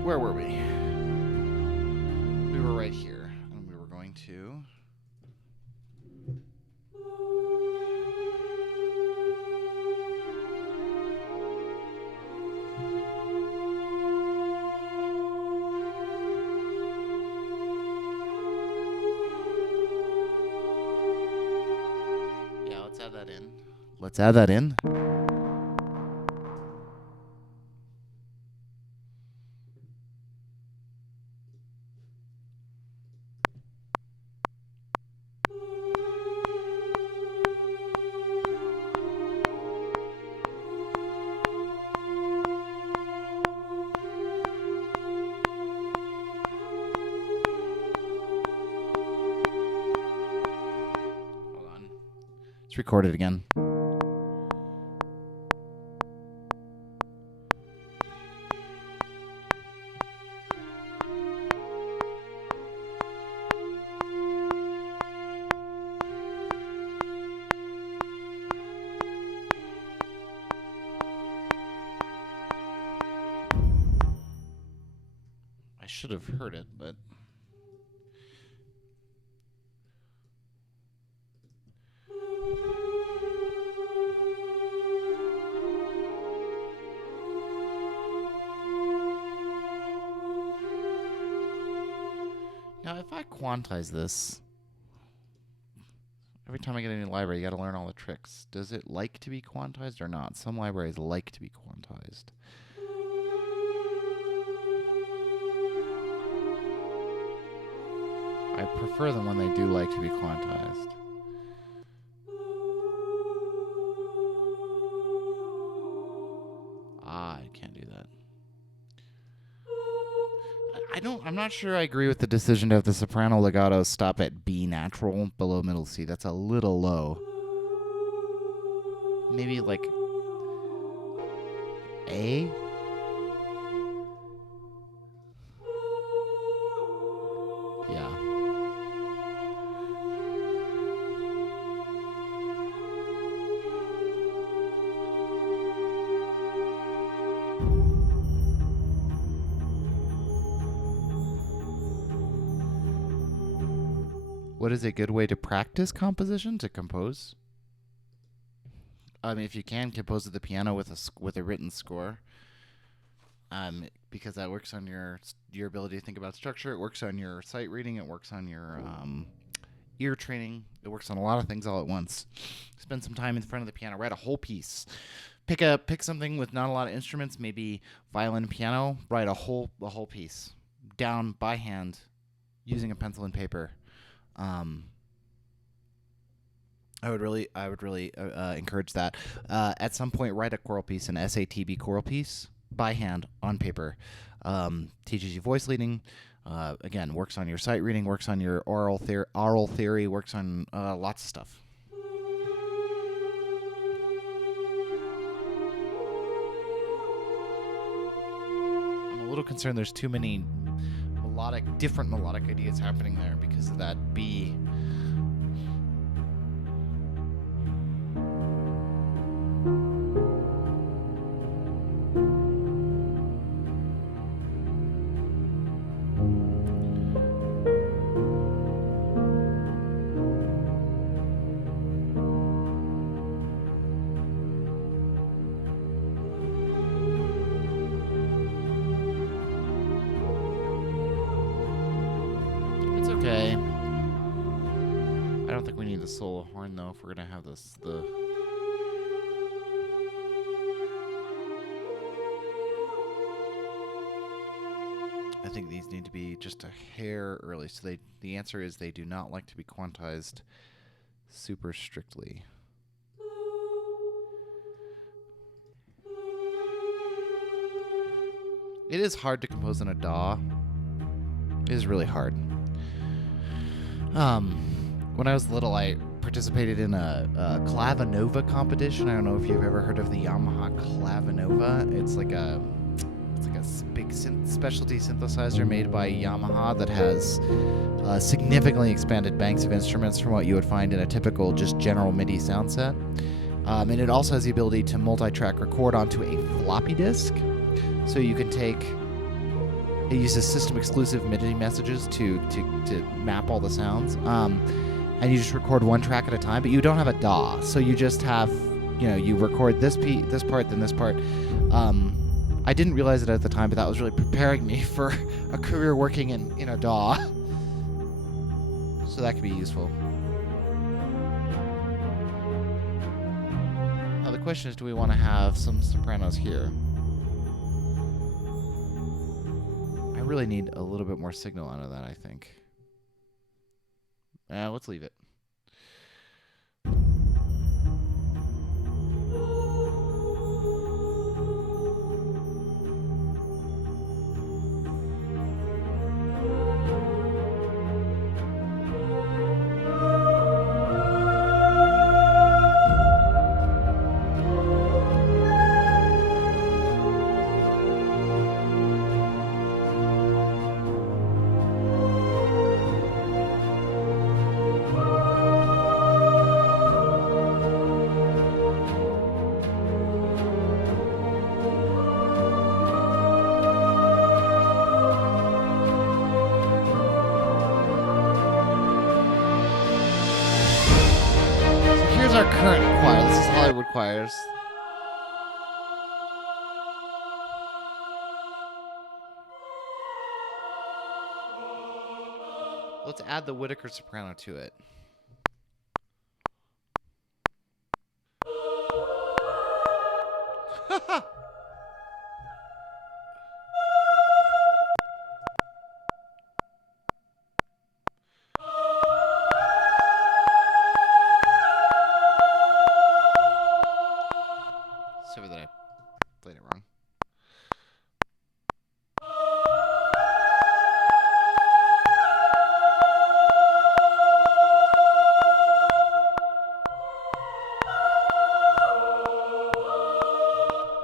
where were we? We were right here, and we were going to... Yeah, let's add that in. Let's add that in. Let's record it again. should have heard it, but... Now, if I quantize this, every time I get a new library, you got to learn all the tricks. Does it like to be quantized or not? Some libraries like to be quantized. I prefer them when they do like to be quantized. I can't do that. I'm not sure I agree with the decision to have the soprano legato stop at B natural below middle C. That's a little low. Maybe like A? Yeah. What is a good way to practice composition? To compose? I mean, if you can compose at the piano with a written score, because that works on your ability to think about structure. It works on your sight reading. It works on your ear training. It works on a lot of things all at once. Spend some time in front of the piano. Write a whole piece. Pick something with not a lot of instruments, maybe violin, piano. Write a whole piece down by hand, using a pencil and paper. I would really encourage that. At some point, write a choral piece, an SATB choral piece, by hand on paper. Teaches you voice leading. Again, works on your sight reading, works on your oral theory, works on lots of stuff. I'm a little concerned there's too many different melodic ideas happening there because of that B. Okay. I don't think we need the solo horn though if we're gonna have this I think these need to be just a hair early. So the answer is they do not like to be quantized super strictly. It is hard to compose in a DAW. It is really hard. When I was little, I participated in a Clavinova competition. I don't know if you've ever heard of the Yamaha Clavinova. It's like a big specialty synthesizer made by Yamaha that has significantly expanded banks of instruments from what you would find in a typical just general MIDI sound set. And it also has the ability to multi-track record onto a floppy disk. So you can it uses system-exclusive MIDI messages to map all the sounds. And you just record one track at a time, but you don't have a DAW. So you just have, you record this part, then this part. I didn't realize it at the time, but that was really preparing me for a career working in a DAW. So that could be useful. Now the question is, do we want to have some sopranos here? I really need a little bit more signal out of that, I think. Let's leave it. there's. Let's add the Whitacre soprano to it. Sorry that I played it wrong.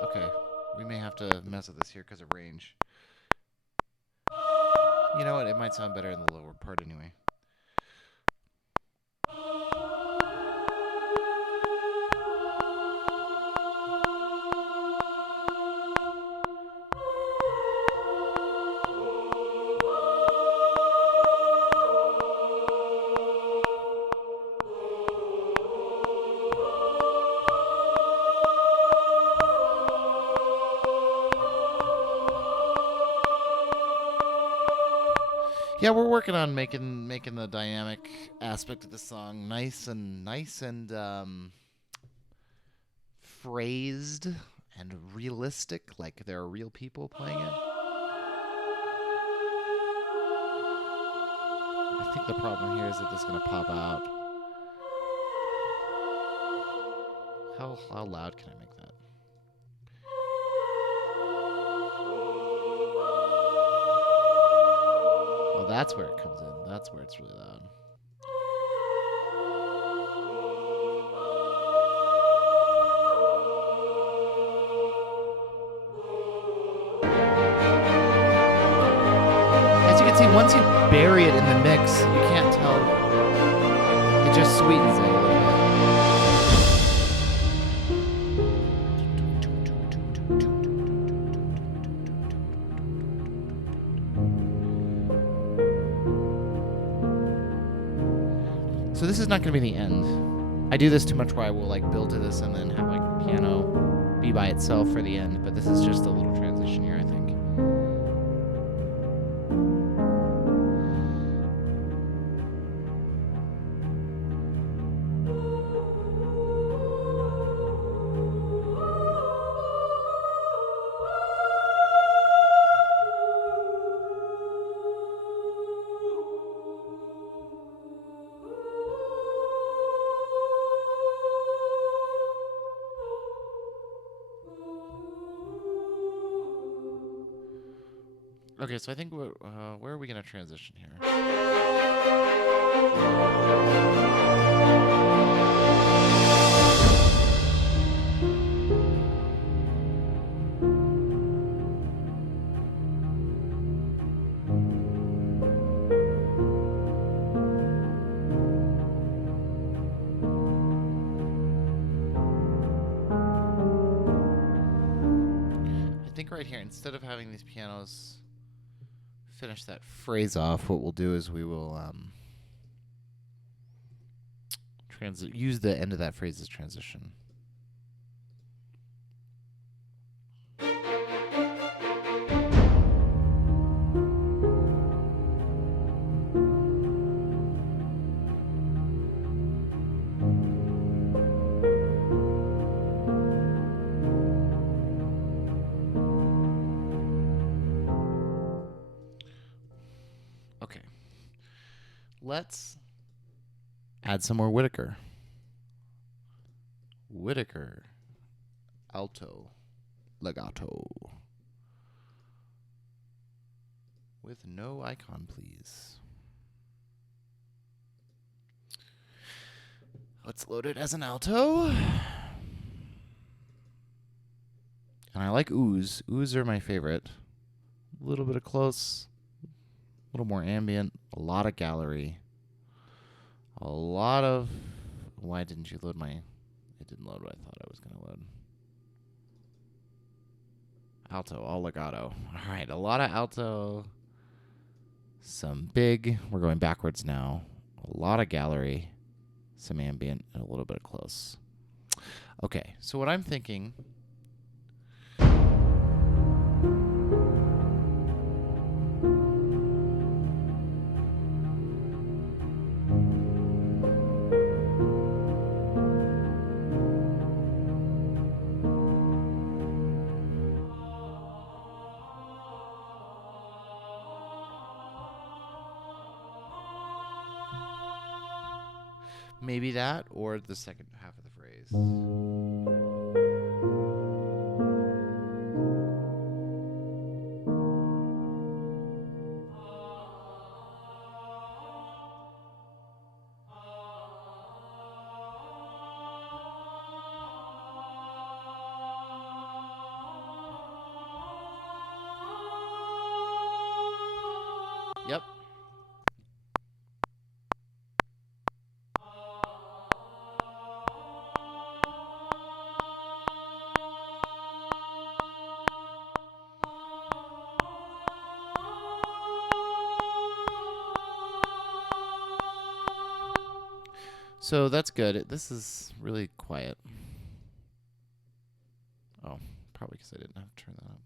Okay, we may have to mess with this here because of range. You know what? It might sound better in the lower part anyway. Yeah, we're working on making the dynamic aspect of the song nice and phrased and realistic, like there are real people playing it. I think the problem here is that this is gonna pop out. How loud can I make that? Oh, that's where it comes in. That's where it's really loud. As you can see, once you bury it in the mix, you can't tell. It just sweetens it a little bit. So this is not going to be the end. I do this too much where I will like build to this and then have like piano be by itself for the end, but this is just a little transition here, I think. Okay, so I think where are we going to transition here? I think right here, instead of having these pianos finish that phrase off, what we'll do is we will use the end of that phrase as transition. Okay. Let's add some more Whitacre. Whitacre. Alto. Legato. With no icon, please. Let's load it as an alto. And I like oohs. Oohs are my favorite. A little bit of close. A little more ambient, a lot of gallery, a lot of... Why didn't you load my... It didn't load what I thought I was going to load. Alto, all legato. All right, a lot of alto, some big. We're going backwards now. A lot of gallery, some ambient, and a little bit of close. Okay, so what I'm thinking... Maybe that, or the second half of the phrase. Yep. So that's good. This is really quiet. Oh, probably because I didn't have to turn that up.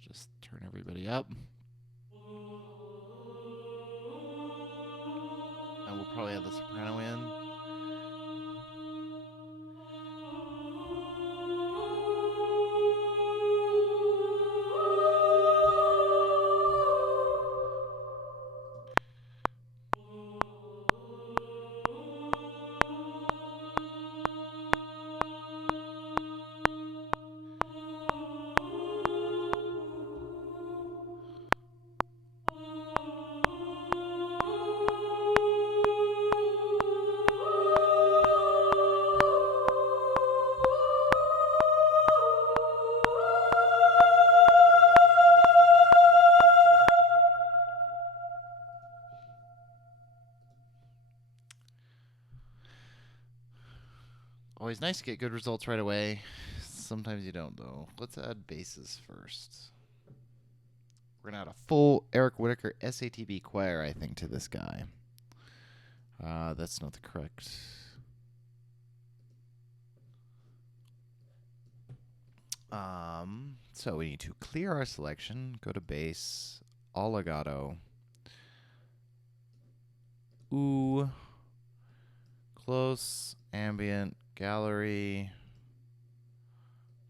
Just turn everybody up. And we'll probably have the soprano in. Always nice to get good results right away. Sometimes you don't, though. Let's add basses first. We're going to add a full Eric-Whitacre SATB choir, I think, to this guy. That's not the correct... So we need to clear our selection, go to bass, all legato. Ooh. Close, ambient, gallery,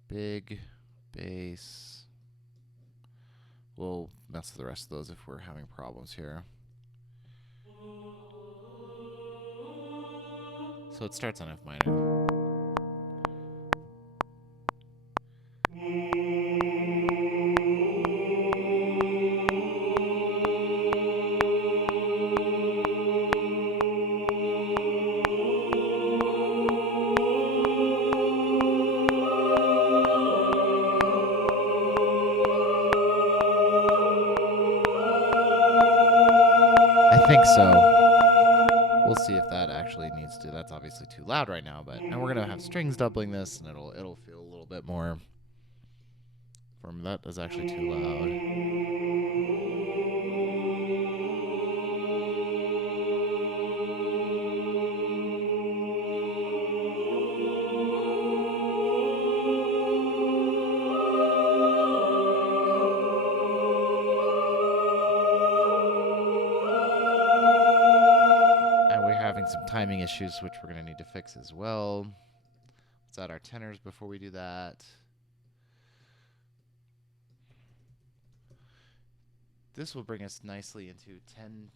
big, bass. We'll mess with the rest of those if we're having problems here. So it starts on F minor. I think so. We'll see if that actually needs to. That's obviously too loud right now, but now we're gonna have strings doubling this, and it'll feel a little bit more. That is actually too loud. Some timing issues, which we're going to need to fix as well. Let's add our tenors before we do that. This will bring us nicely into tenor.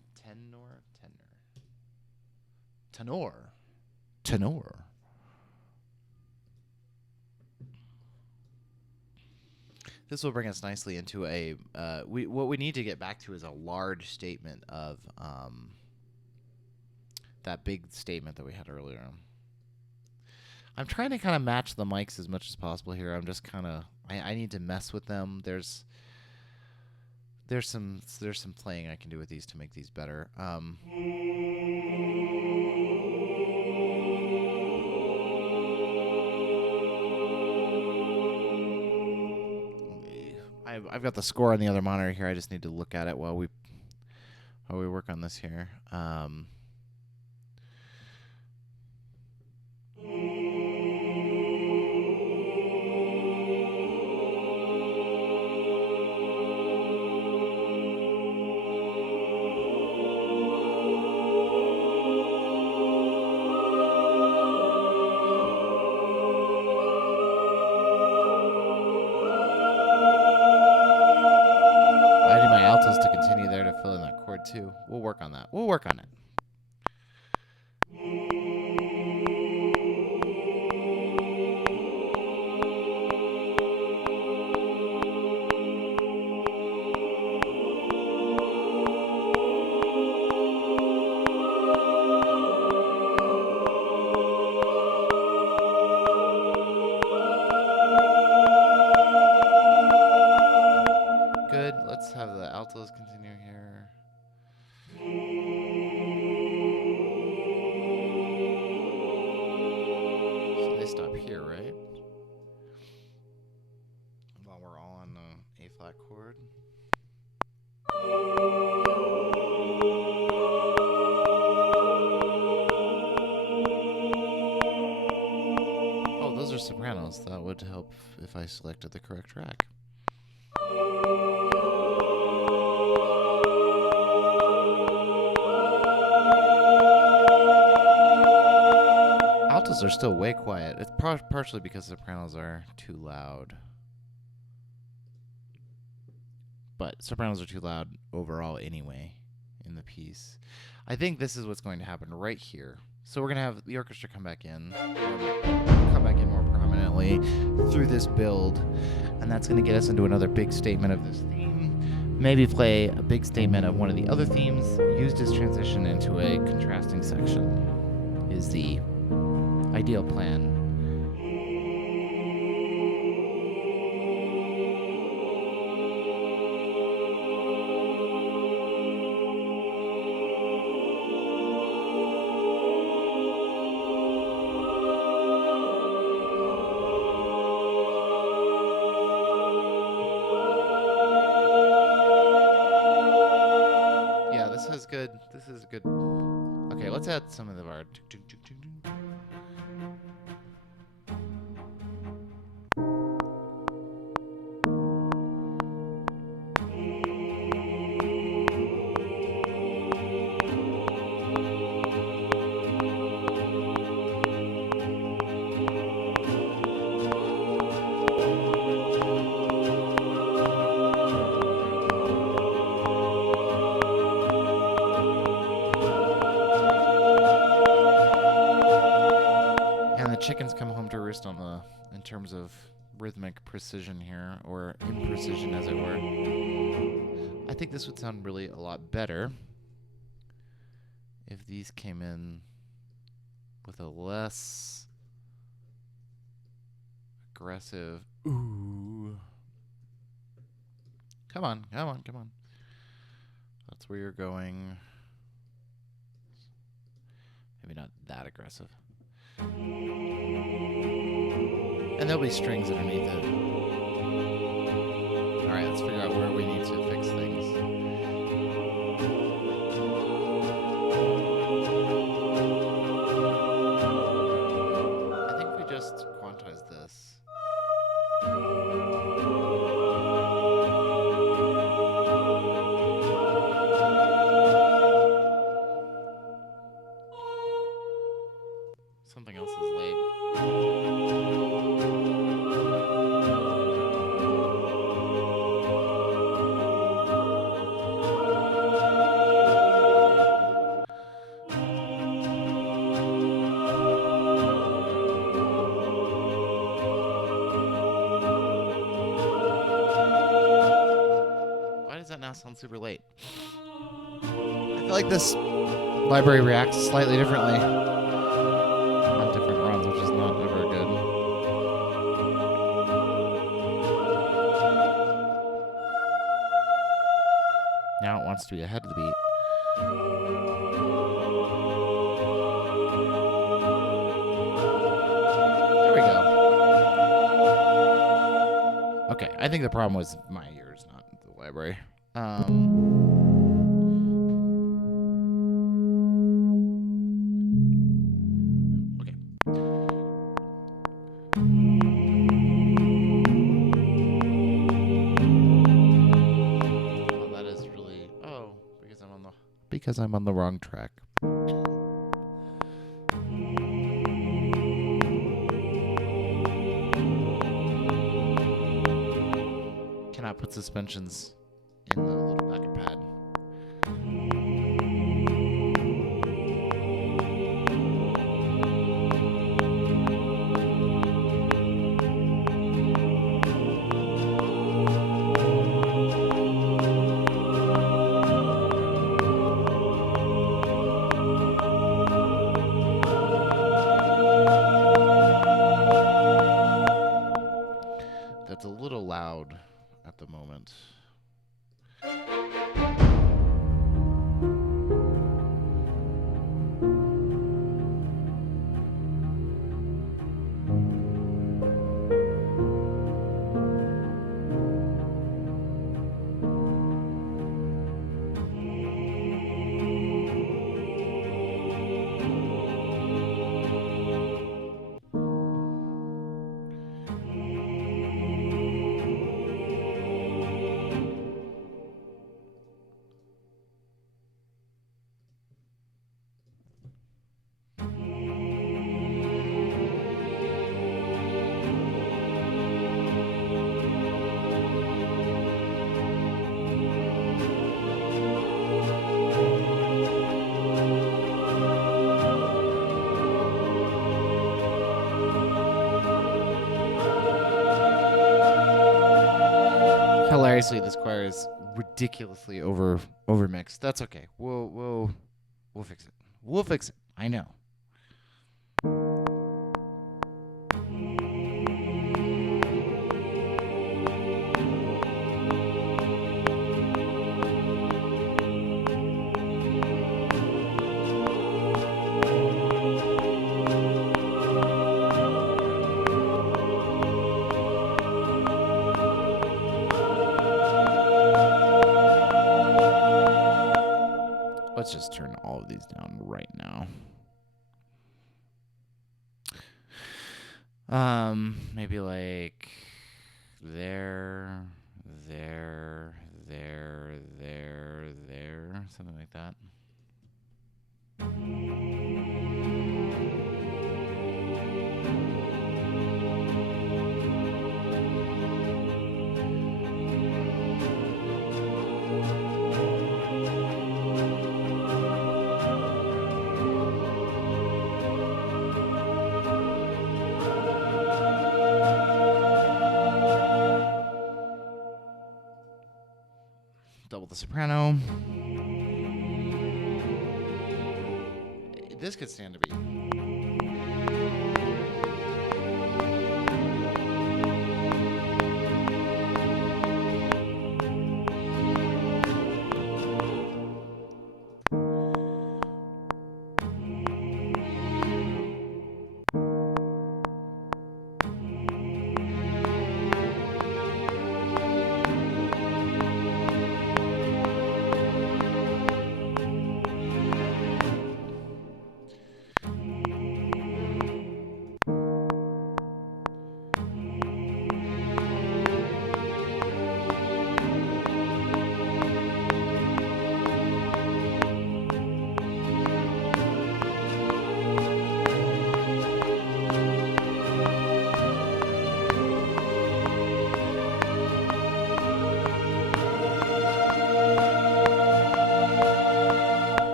This will bring us nicely into a what we need to get back to is a large statement of that big statement that we had earlier. I'm trying to kind of match the mics as much as possible here. I'm just kind of I need to mess with them. There's some playing I can do with these to make these better. I've got the score on the other monitor here. I just need to look at it while we work on this here. To continue there to fill in that chord too. We'll work on that. We'll work on it. Good. Let's have the altos continue here. So they stop here, right? While we're all on the A flat chord. Oh, those are sopranos. That would help if I selected the correct track. Altos are still way quiet. It's partially because sopranos are too loud. But sopranos are too loud overall anyway in the piece. I think this is what's going to happen right here. So we're going to have the orchestra come back in more prominently through this build. And that's going to get us into another big statement of this theme. Maybe play a big statement of one of the other themes used as transition into a contrasting section is the ideal plan. Yeah, this is good. This is good. Okay, let's add some of our. Chickens come home to roost on in terms of rhythmic precision here, or imprecision as it were. I think this would sound really a lot better if these came in with a less aggressive ooh. Come on. That's where you're going. Maybe not that aggressive. And there'll be strings underneath it. Alright, let's figure out where we need to fix things. I think we just quantize this. Something else is late. Why does that now sound super late? I feel like this library reacts slightly differently on different runs, which is not ever good. Now it wants to be ahead of the beat. There we go. Okay, I think the problem was my ears, library. Okay. Oh, that is really because I'm on the wrong track. Cannot put suspensions in the little backer pad. That's a little loud at the moment. Hilariously, this choir is ridiculously overmixed. That's okay. We'll fix it. We'll fix it. I know. Let's just turn all of these down right now. Maybe like there, something like that. Double the soprano. This could stand to be.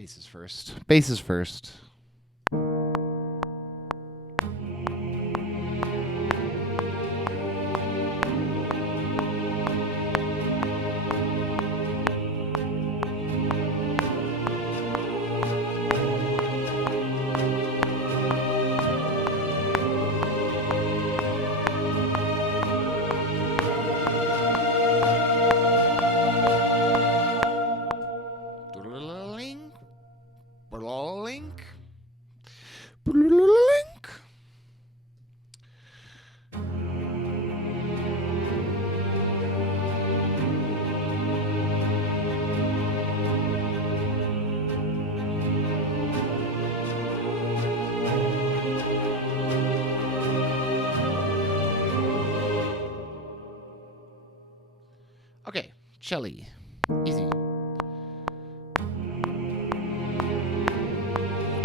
Bases first. Bases first. Okay, Shelly. Easy.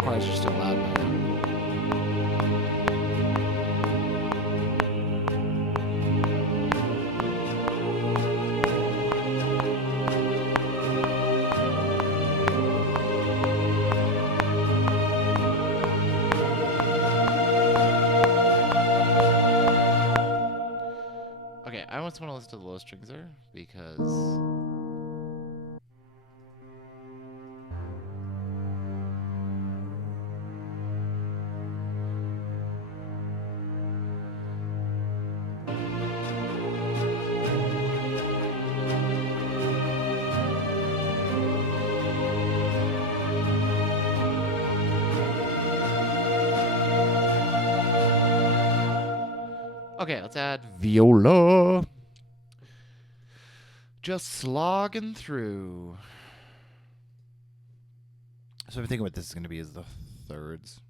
Choirs are still loud by now. Okay, I almost want to listen to the low strings there because okay, let's add viola. Just slogging through. So I'm thinking what this is going to be is the thirds.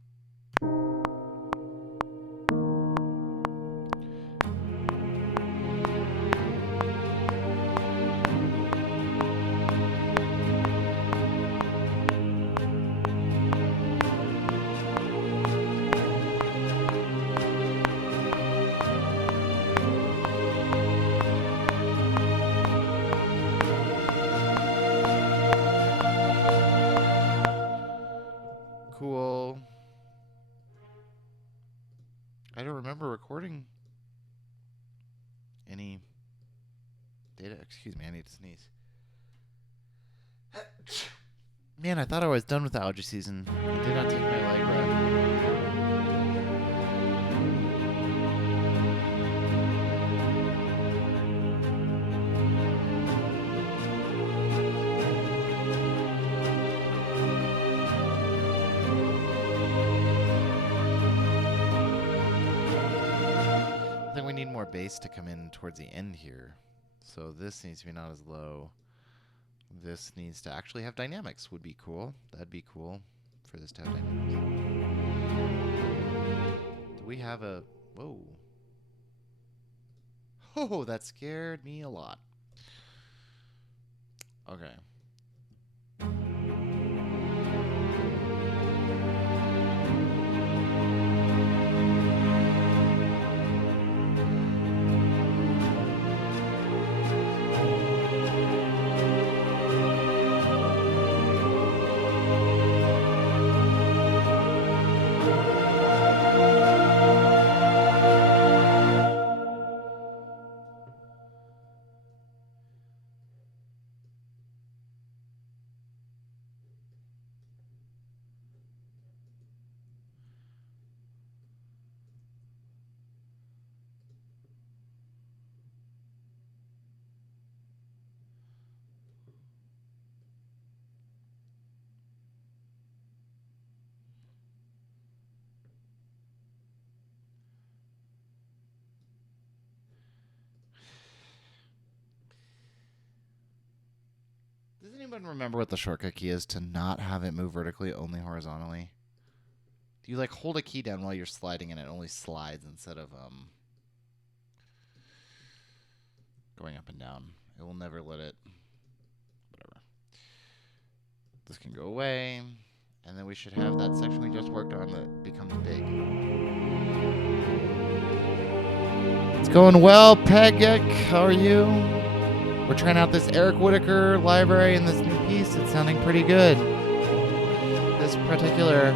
Cool. I don't remember recording any data. Excuse me, I need to sneeze. Man, I thought I was done with the allergy season. I did not take my Allegra. We need more bass to come in towards the end here. So this needs to be not as low. This needs to actually have dynamics. Would be cool. That'd be cool for this to have dynamics. Do we have a... Whoa. Oh, that scared me a lot. Okay. Does anyone remember what the shortcut key is to not have it move vertically, only horizontally? Do you like hold a key down while you're sliding and it only slides instead of going up and down? It will never let it. Whatever. This can go away, and then we should have that section we just worked on that becomes big. It's going well, Pegek. How are you? We're trying out this Eric Whitacre library and this new piece. It's sounding pretty good. this particular...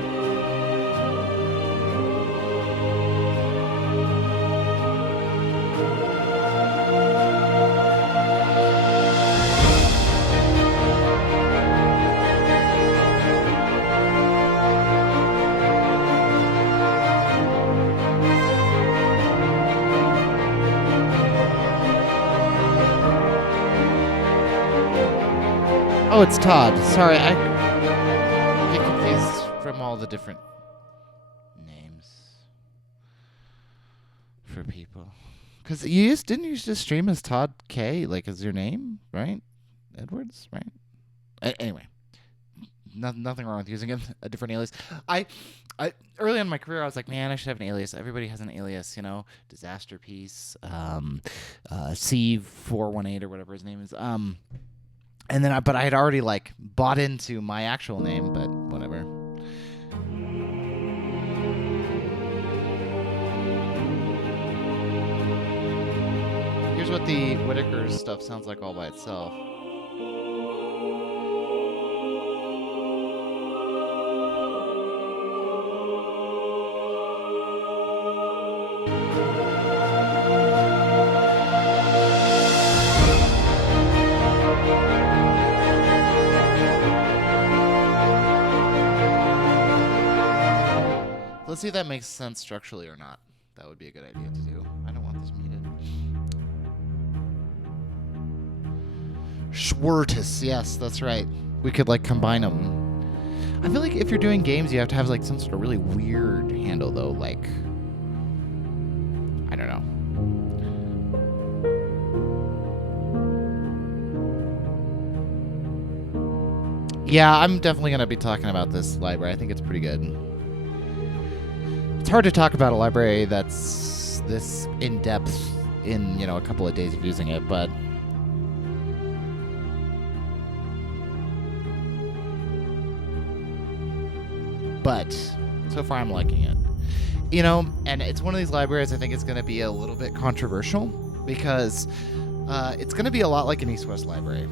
Oh, it's Todd. Sorry, I get confused from all the different names for people. Because didn't you just stream as Todd K, like as your name, right? Edwards, right? Anyway, nothing wrong with using a different alias. I early on in my career, I was like, man, I should have an alias. Everybody has an alias, you know, Disaster Piece, C418 or whatever his name is. And then, but I had already like bought into my actual name, but whatever. Here's what the Whitacre stuff sounds like all by itself. Let's see if that makes sense structurally or not. That would be a good idea to do. I don't want this muted. Schwertus, yes, that's right. We could like combine them. I feel like if you're doing games, you have to have like some sort of really weird handle though, like I don't know. Yeah, I'm definitely gonna be talking about this library. I think it's pretty good. It's hard to talk about a library that's this in-depth in, you know, a couple of days of using it, but so far I'm liking it. You know, and it's one of these libraries I think it's going to be a little bit controversial because it's going to be a lot like an East-West library.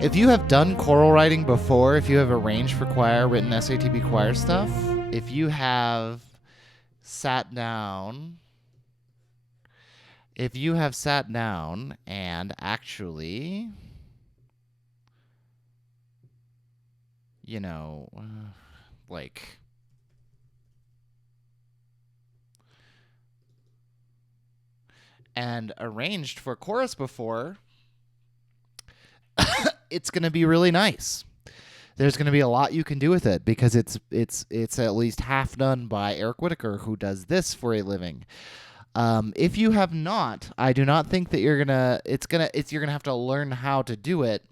If you have done choral writing before, if you have arranged for choir, written SATB choir stuff, if you have sat down and actually, you know, like and arranged for chorus before, it's going to be really nice. There's going to be a lot you can do with it because it's at least half done by Eric Whitacre, who does this for a living. If you have not, I do not think that you're gonna have to learn how to do it.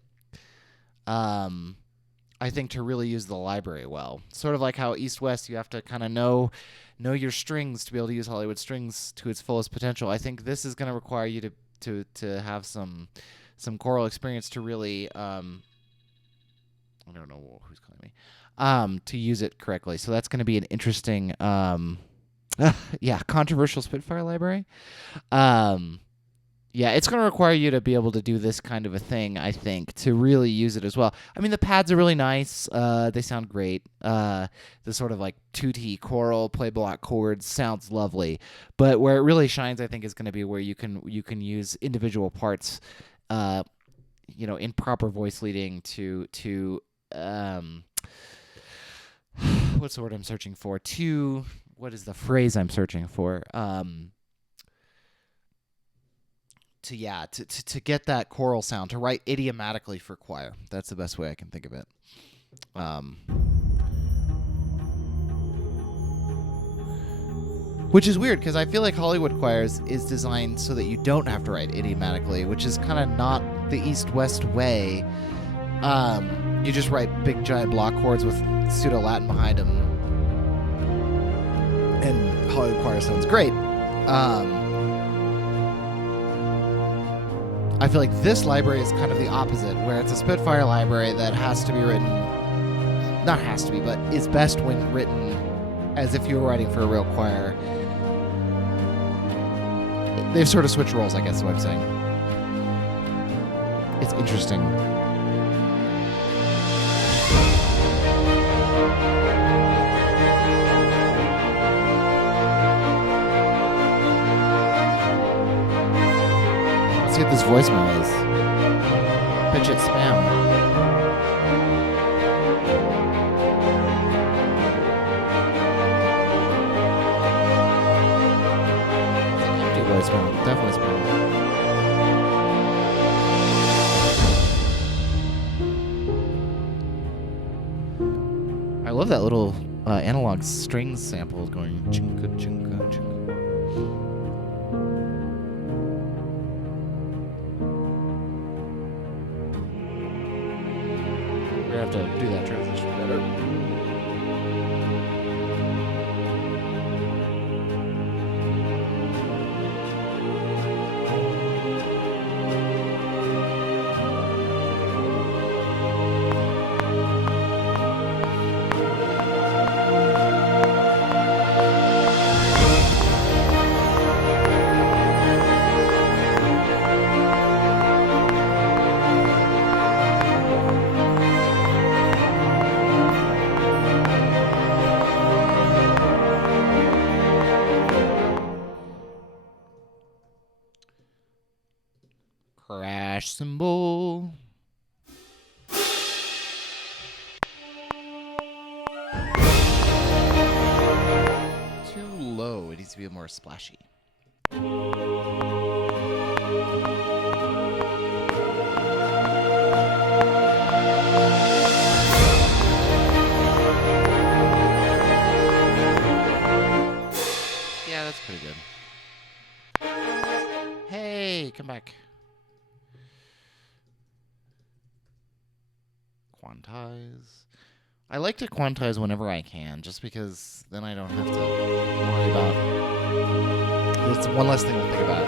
I think to really use the library well, sort of like how East-West, you have to kind of know your strings to be able to use Hollywood strings to its fullest potential. I think this is going to require you to have some choral experience to really I don't know who's calling me, to use it correctly. So that's going to be an interesting, controversial Spitfire library. Yeah, it's going to require you to be able to do this kind of a thing, I think, to really use it as well. I mean, the pads are really nice. They sound great. The sort of like tutti choral play block chords sounds lovely. But where it really shines, I think, is going to be where you can use individual parts, in proper voice leading to what's the word I'm searching for? What is the phrase I'm searching for? To get that choral sound, to write idiomatically for choir. That's the best way I can think of it. Which is weird, because I feel like Hollywood choirs is designed so that you don't have to write idiomatically, which is kind of not the East-West way. You just write big, giant block chords with pseudo-Latin behind them. And Hollywood choir sounds great. I feel like this library is kind of the opposite, where it's a Spitfire library that has to be written, not has to be, but is best when written as if you were writing for a real choir. They've sort of switched roles, I guess is what I'm saying. It's interesting. see what this voicemail is. Pitch it spam. Empty voicemail. Definitely spam. I love that little analog strings sample going chunka chunka chunka. We're gonna have to do that transition better. Crash cymbal. Too low. It needs to be more splashy. Yeah, that's pretty good. Hey, come back. Quantize. I like to quantize whenever I can, just because then I don't have to worry about. It's one less thing to think about.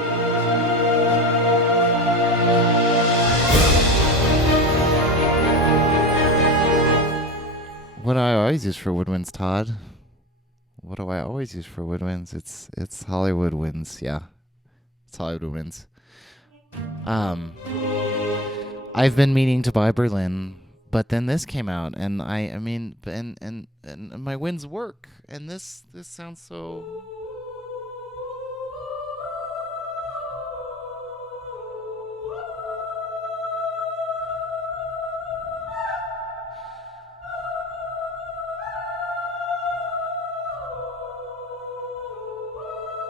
What do I always use for woodwinds, Todd? What do I always use for woodwinds? It's Hollywood winds, yeah. It's Hollywood winds. I've been meaning to buy Berlin. But then this came out, and I mean, and my winds work, and this sounds so.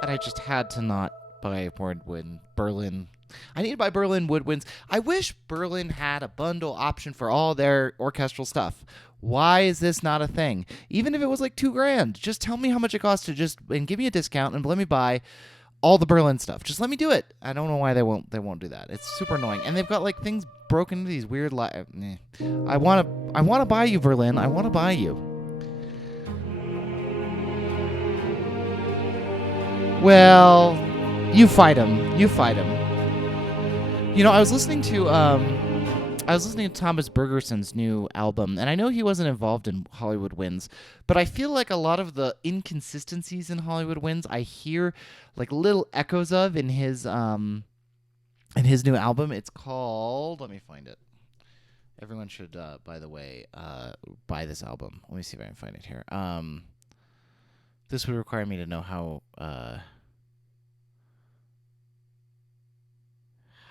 And I just had to not buy Berlin. I need to buy Berlin woodwinds. I wish Berlin had a bundle option for all their orchestral stuff. Why is this not a thing? Even if it was like $2,000, just tell me how much it costs and give me a discount and let me buy all the Berlin stuff. Just let me do it. I don't know why they won't do that. It's super annoying. And they've got like things broken into these weird I want to buy you, Berlin. I want to buy you. Well, you fight him. You fight him. You know, I was listening to Thomas Bergerson's new album, and I know he wasn't involved in Hollywood Winds, but I feel like a lot of the inconsistencies in Hollywood Winds I hear like little echoes of in his new album. It's called, let me find it. Everyone should, by the way, buy this album. Let me see if I can find it here. This would require me to know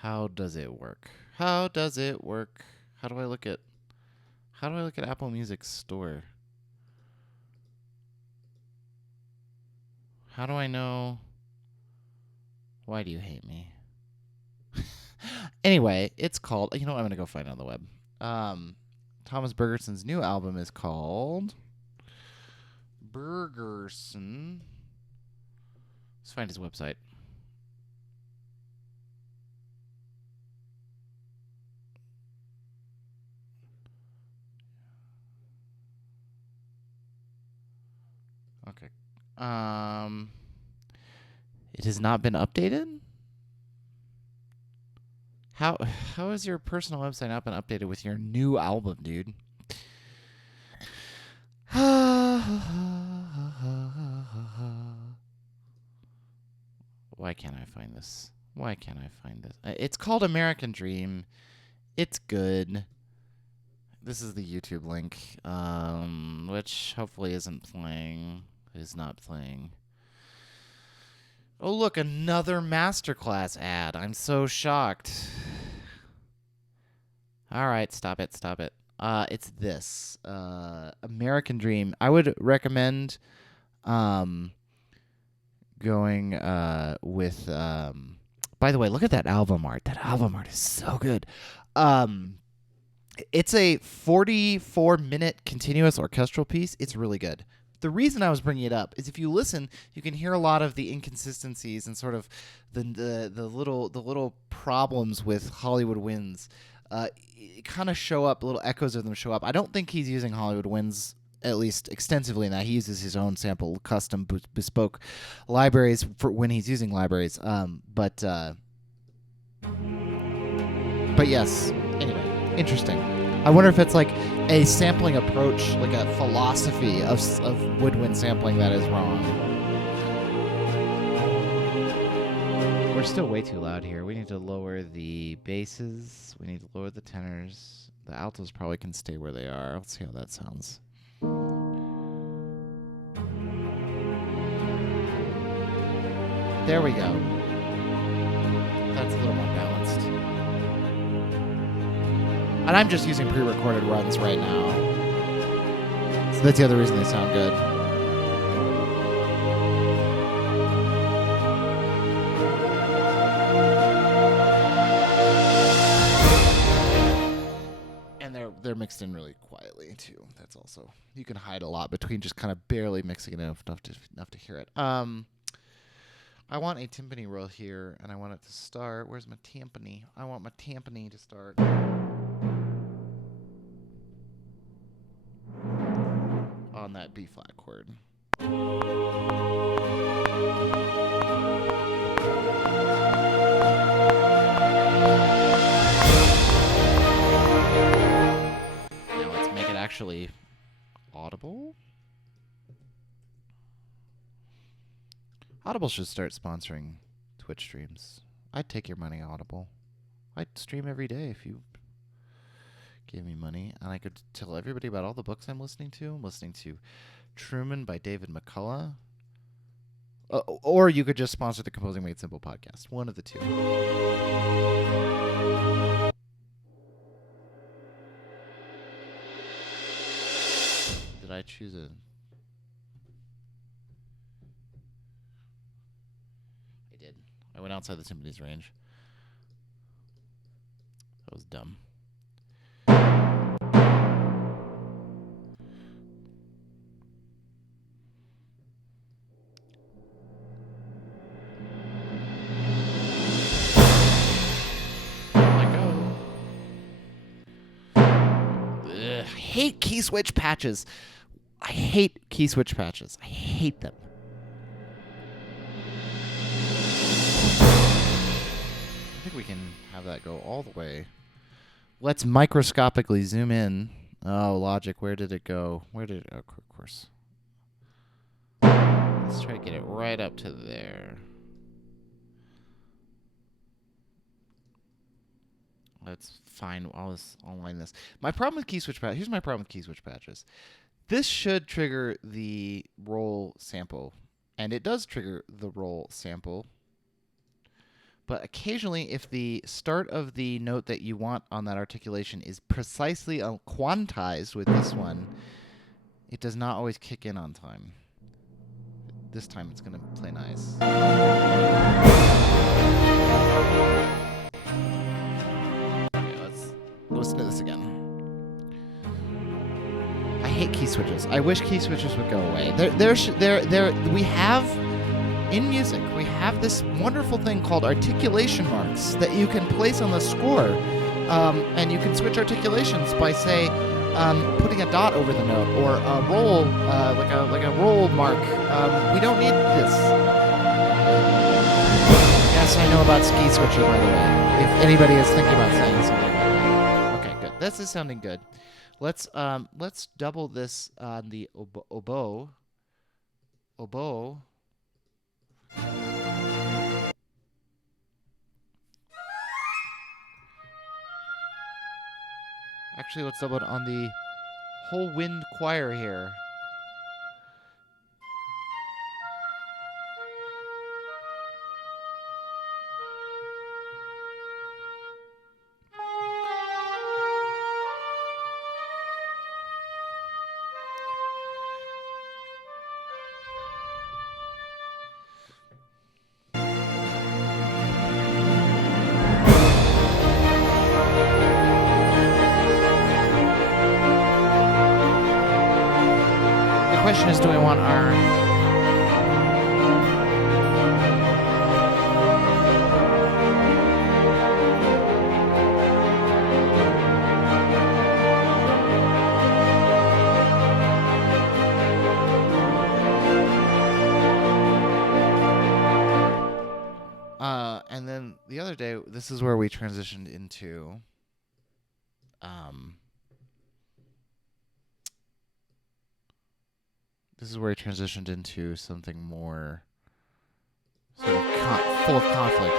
how does it work? How does it work? How do I look at Apple Music Store? How do I know? Why do you hate me? Anyway, it's called, I'm going to go find it on the web. Thomas Bergerson's new album is called Bergerson. Let's find his website. Okay. It has not been updated? How has your personal website not been updated with your new album, dude? Why can't I find this? It's called American Dream. It's good. This is the YouTube link, which hopefully is not playing. Oh, look, another masterclass ad. I'm so shocked. All right, stop it. It's this. American Dream. I would recommend going with by the way, look at that album art. That album art is so good. It's a 44-minute continuous orchestral piece. It's really good. The reason I was bringing it up is if you listen, you can hear a lot of the inconsistencies and sort of the little problems with Hollywood Winds. Kind of show up, little echoes of them show up. I don't think he's using Hollywood Winds, at least extensively in that. He uses his own sample, custom, bespoke libraries for when he's using libraries. But yes, anyway, interesting. I wonder if it's like a sampling approach, like a philosophy of woodwind sampling that is wrong. We're still way too loud here. We need to lower the basses. We need to lower the tenors. The altos probably can stay where they are. Let's see how that sounds. There we go. That's a little more balanced. And I'm just using pre-recorded runs right now. So that's the other reason they sound good. And they're mixed in really quietly too. That's also, you can hide a lot between just kind of barely mixing it enough to hear it. I want a timpani roll here, and I want it to start. Where's my timpani? I want my timpani to start on that B flat chord. Now let's make it actually audible. Audible should start sponsoring Twitch streams. I'd take your money, Audible. I'd stream every day if you give me money, and I could tell everybody about all the books I'm listening to. I'm listening to Truman by David McCullough. Or you could just sponsor the Composing Made Simple podcast. One of the two. Did I choose a... I did. I went outside the timpani's range. That was dumb. I hate key switch patches. I hate key switch patches. I hate them. I think we can have that go all the way. Let's microscopically zoom in. Oh, Logic, where did it go? Where did it... Oh, of course. Let's try to get it right up to there. Let's find I'll line this. My problem with key switch patches. Here's my problem with key switch patches. This should trigger the roll sample, and it does trigger the roll sample. But occasionally, if the start of the note that you want on that articulation is precisely quantized with this one, it does not always kick in on time. This time it's going to play nice. Okay, let's listen to this again. I hate key switches. I wish key switches would go away. We have... In music, we have this wonderful thing called articulation marks that you can place on the score, and you can switch articulations by, say, putting a dot over the note or a roll, like a roll mark. We don't need this. Yes, I know about ski switcher, by the way. If anybody is thinking about saying something about it. Okay, good. This is sounding good. Let's double this on the oboe. Actually, let's double it on the whole wind choir here. question is, do we want our... And then the other day, this is where we transitioned into... This is where I transitioned into something more sort of full of conflict.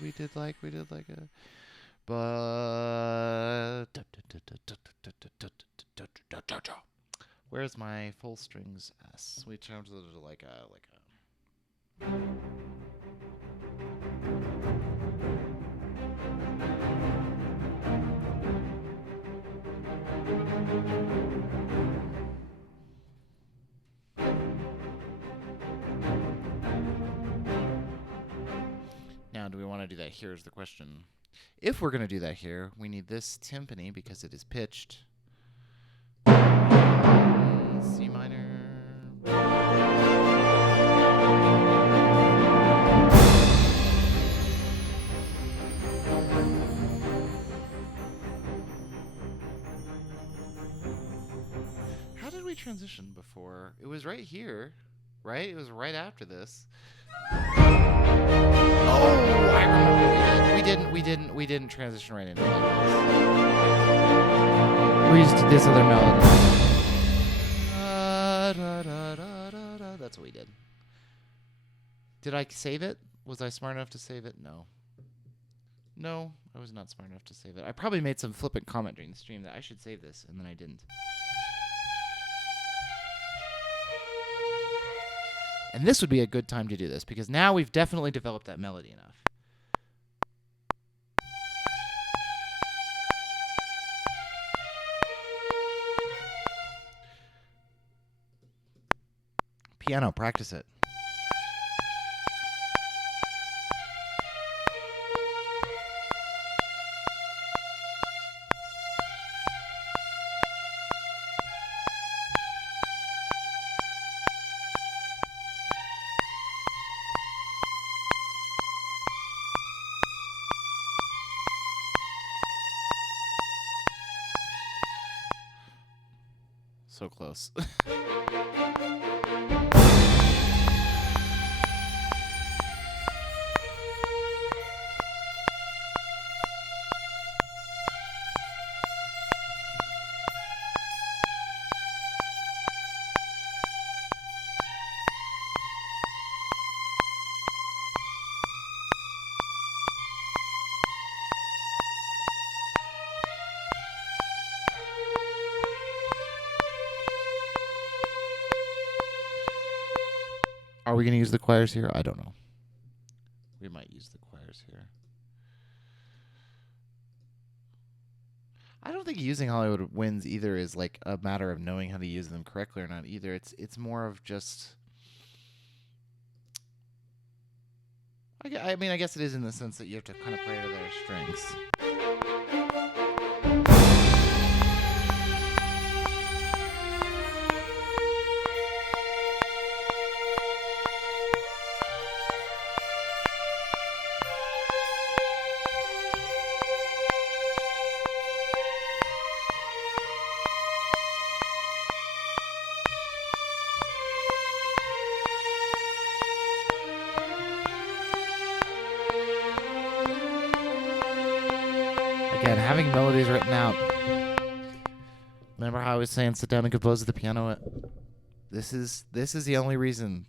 We did like a... But... Where's my full strings S? We turned it to like a... Now, do we want to do that here is the question. If we're going to do that here, we need this timpani because it is pitched. C minor. How did we transition before? It was right here, right? It was right after this. Oh, I remember we didn't transition right into it. We used this other melody. That's what we did. Did I save it? Was I smart enough to save it? No. No, I was not smart enough to save it. I probably made some flippant comment during the stream that I should save this, and then I didn't. And this would be a good time to do this, because now we've definitely developed that melody enough. Piano, practice it. So close. Are we going to use the choirs here? I don't know. We might use the choirs here. I don't think using Hollywood Winds either is like a matter of knowing how to use them correctly or not either. It's more of just... I mean, I guess it is in the sense that you have to kind of play to their strengths. Again, having melodies written out. Remember how I was saying sit down and compose at the piano? This is the only reason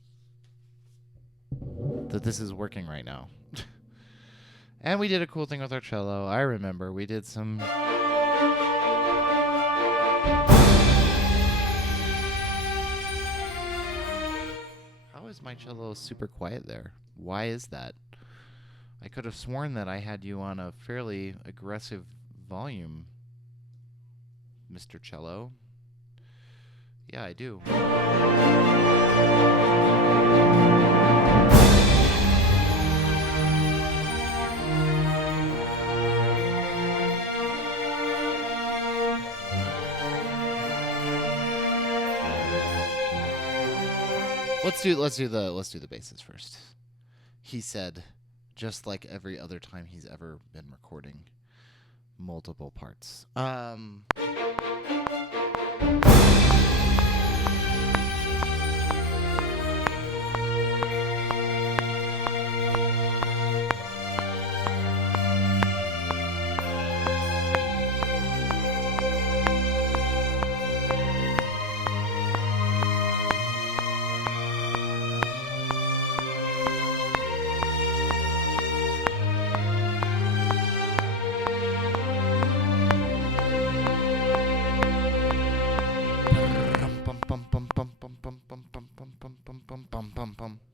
that this is working right now. And we did a cool thing with our cello. I remember we did some... How is my cello super quiet there? Why is that? I could have sworn that I had you on a fairly aggressive volume, Mr. Cello. Yeah, I do. Let's do the basses first. He said, just like every other time he's ever been recording multiple parts.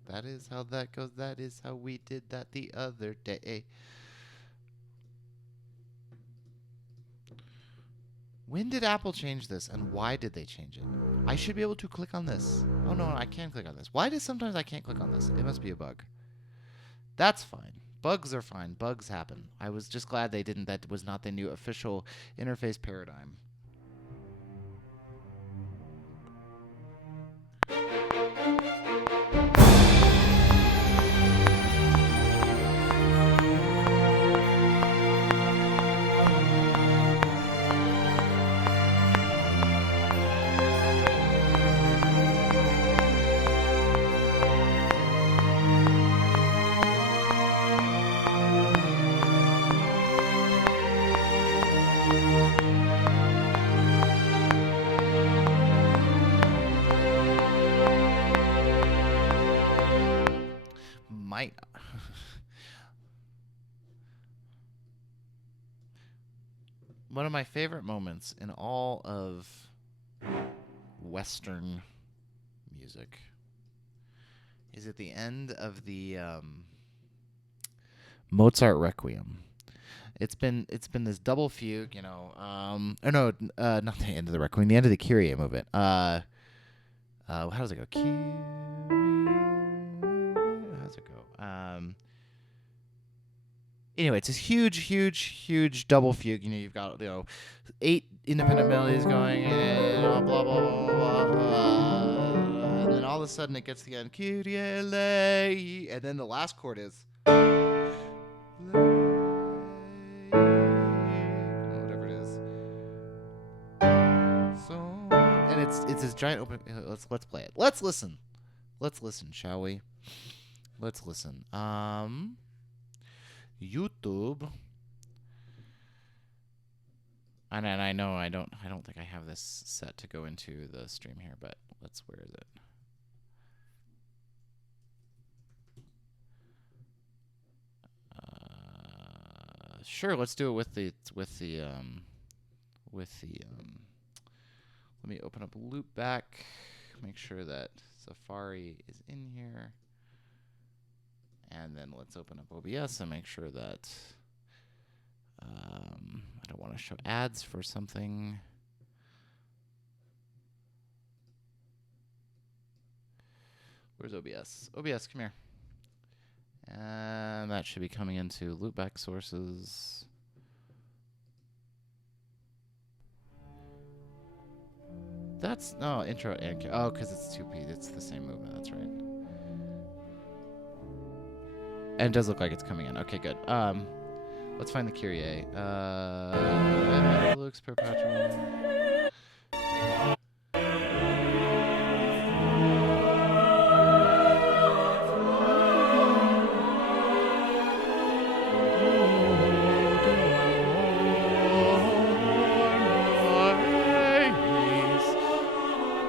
That is how that goes. That is how we did that the other day. When did Apple change this, and why did they change it? I should be able to click on this. Oh, no, I can click on this. Why does sometimes I can't click on this? It must be a bug. That's fine. Bugs are fine. Bugs happen. I was just glad they didn't. That was not the new official interface paradigm. One of my favorite moments in all of Western music is at the end of the Mozart Requiem. It's been this double fugue, you know. Not the end of the Requiem, the end of the Kyrie movement. How does it go? Kyrie. How does it go? Anyway, it's this huge double fugue. You know, you've got 8 independent melodies going, and blah blah blah blah, and then all of a sudden it gets to the end, Kyrie eleison, and then the last chord is whatever it is. So, and it's this giant open. Let's play it. Let's listen, shall we? Let's listen. YouTube. And I know I don't think I have this set to go into the stream here, but where is it? Sure, let's do it with the let me open up Loopback, make sure that Safari is in here. And then let's open up OBS and make sure that I don't want to show ads for something. Where's OBS? OBS, come here. And that should be coming into Loopback sources. That's no intro and because it's 2P. It's the same movement. That's right. And it does look like it's coming in. Okay, good. Let's find the Kyrie. Looks perpetual.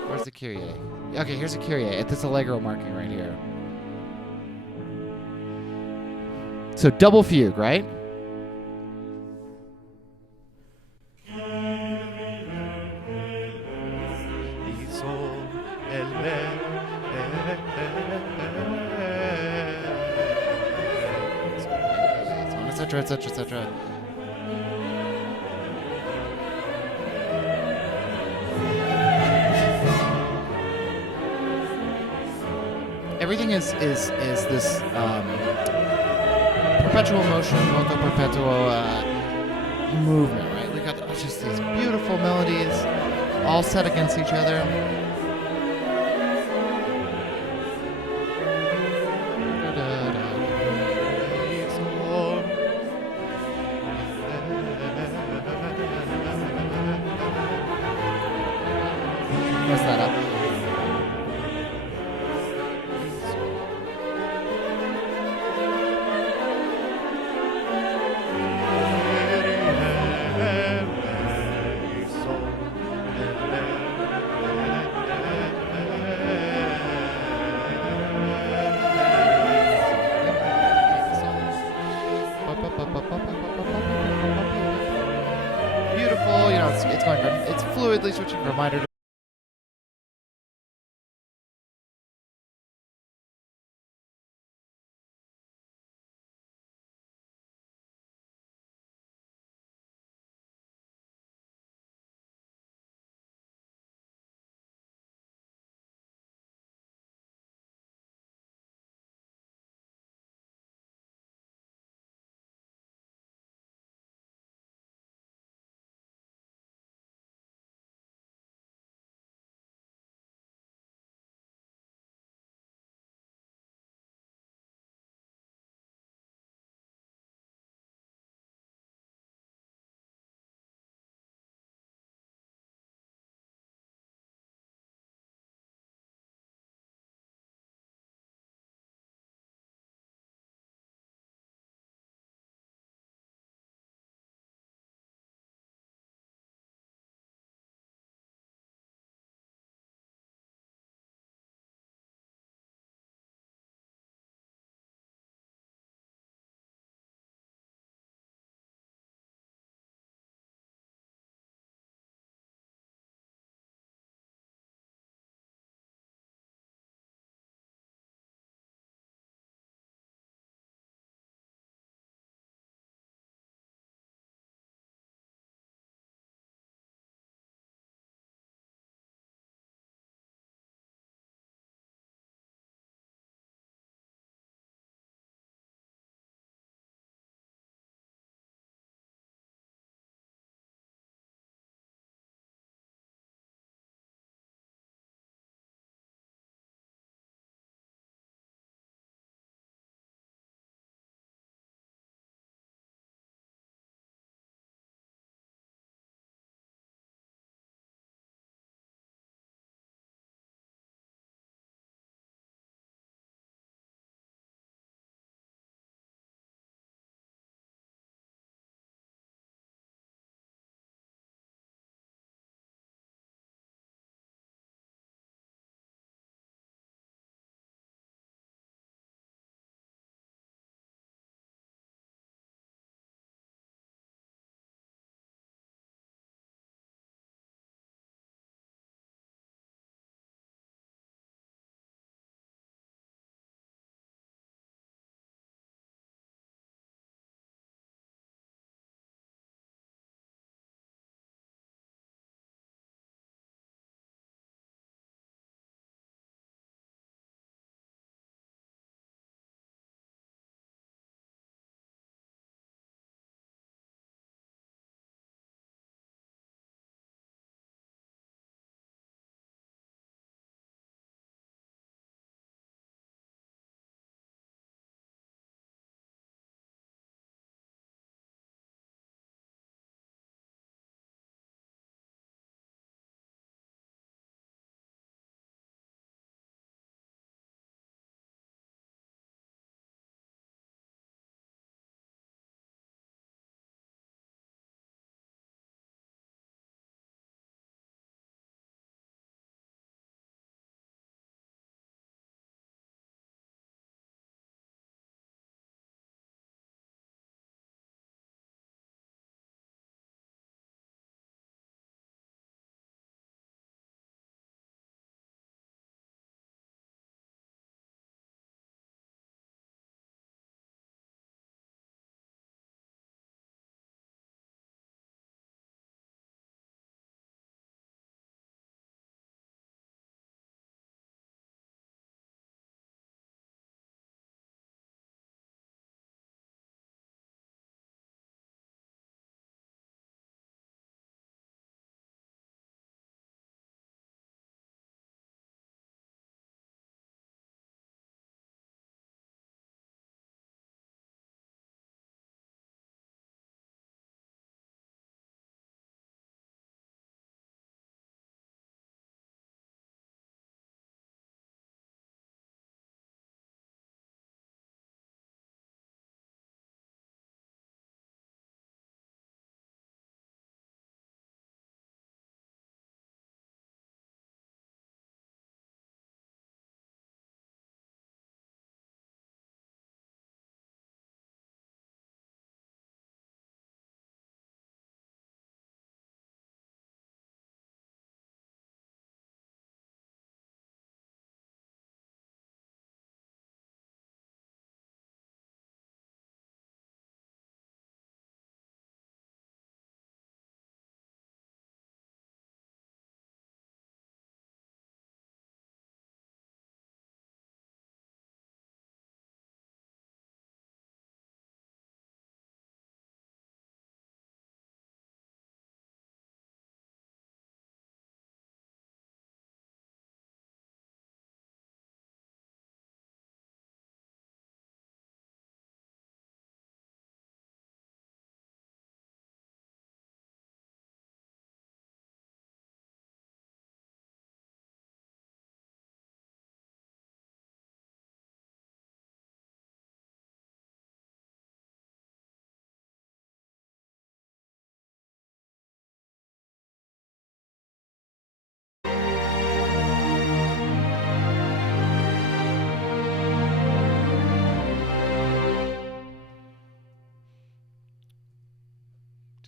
Where's the Kyrie? Okay, here's a Kyrie at this Allegro marking right here. So double fugue, right? Etc. Etc. Etc. Everything is this perpetual motion, moto perpetuo movement, right? We got just these beautiful melodies all set against each other. mess that up. Beautiful, it's going from, it's fluidly switching from minor to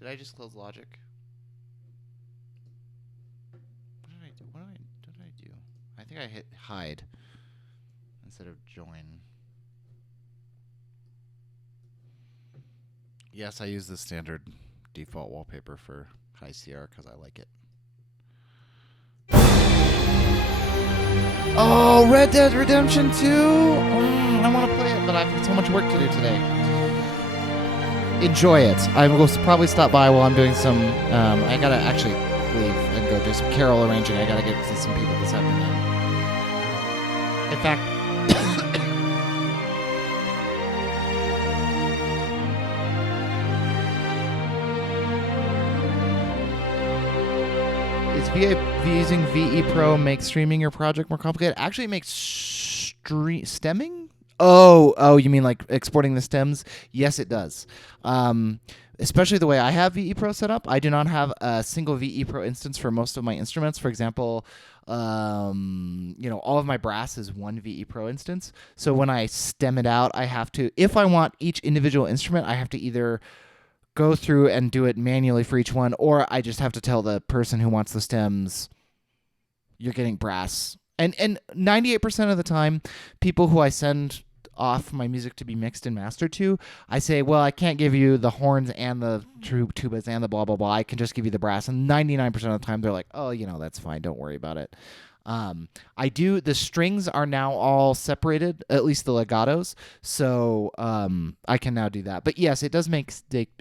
Did I just close Logic? What did I do? What did I do? I think I hit hide instead of join. Yes, I use the standard default wallpaper for high CR because I like it. Oh, Red Dead Redemption 2! I want to play it, but I've got so much work to do today. Enjoy it. I will probably stop by while I'm doing some... I gotta actually leave and go do some carol arranging. I gotta get to some people this afternoon. In fact... using VE Pro make streaming your project more complicated? Actually, it makes stemming? Oh, you mean like exporting the stems? Yes, it does. Especially the way I have VE Pro set up. I do not have a single VE Pro instance for most of my instruments. For example, all of my brass is one VE Pro instance. So when I stem it out, I have to, if I want each individual instrument, I have to either go through and do it manually for each one, or I just have to tell the person who wants the stems, you're getting brass. And 98% of the time, people who I send off my music to be mixed and mastered to, I say, well, I can't give you the horns and the tubas and the blah, blah, blah. I can just give you the brass. And 99% of the time, they're like, oh, that's fine. Don't worry about it. The strings are now all separated, at least the legatos, so I can now do that. But yes, it does make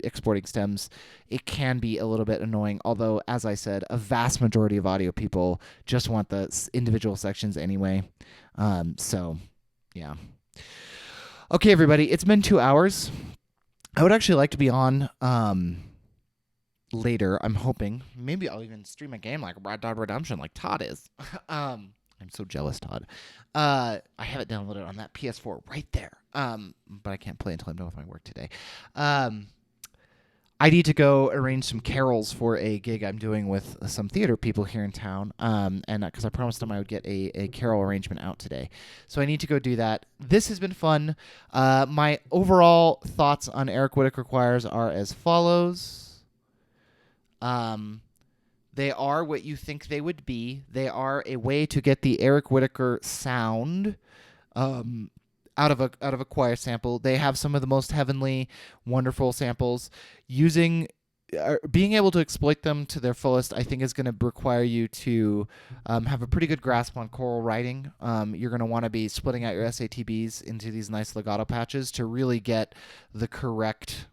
exporting stems. It can be a little bit annoying, although, as I said, a vast majority of audio people just want the individual sections anyway. So, yeah. Okay, everybody, it's been 2 hours. I would actually like to be on later. I'm hoping maybe I'll even stream a game like Red Dead Redemption like Todd is. I'm so jealous, Todd. I have it downloaded on that PS4 right there, but I can't play until I'm done with my work today. I need to go arrange some carols for a gig I'm doing with some theater people here in town, and because I promised them I would get a carol arrangement out today. So I need to go do that. This has been fun. My overall thoughts on Eric Whitacre choirs are as follows. They are what you think they would be. They are a way to get the Eric Whitacre sound out of a choir sample. They have some of the most heavenly, wonderful samples. Being able to exploit them to their fullest, I think, is going to require you to have a pretty good grasp on choral writing. You're going to want to be splitting out your SATBs into these nice legato patches to really get the correct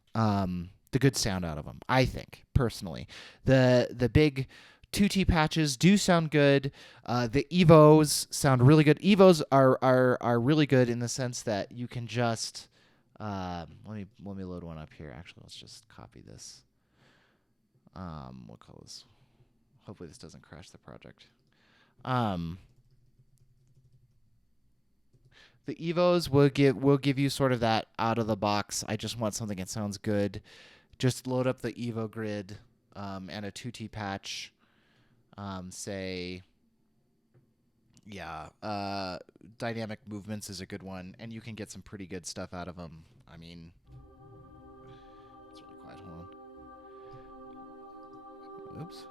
the good sound out of them, I think, personally. The big 2T patches do sound good. The Evos sound really good. Evos are really good in the sense that you can just let me load one up here. Actually, let's just copy this. We'll call this. Hopefully this doesn't crash the project. The Evos will give you sort of that out of the box. I just want something that sounds good. Just load up the Evo grid and a 2T patch. Dynamic movements is a good one, and you can get some pretty good stuff out of them. I mean, it's really quiet. Hold on. Oops.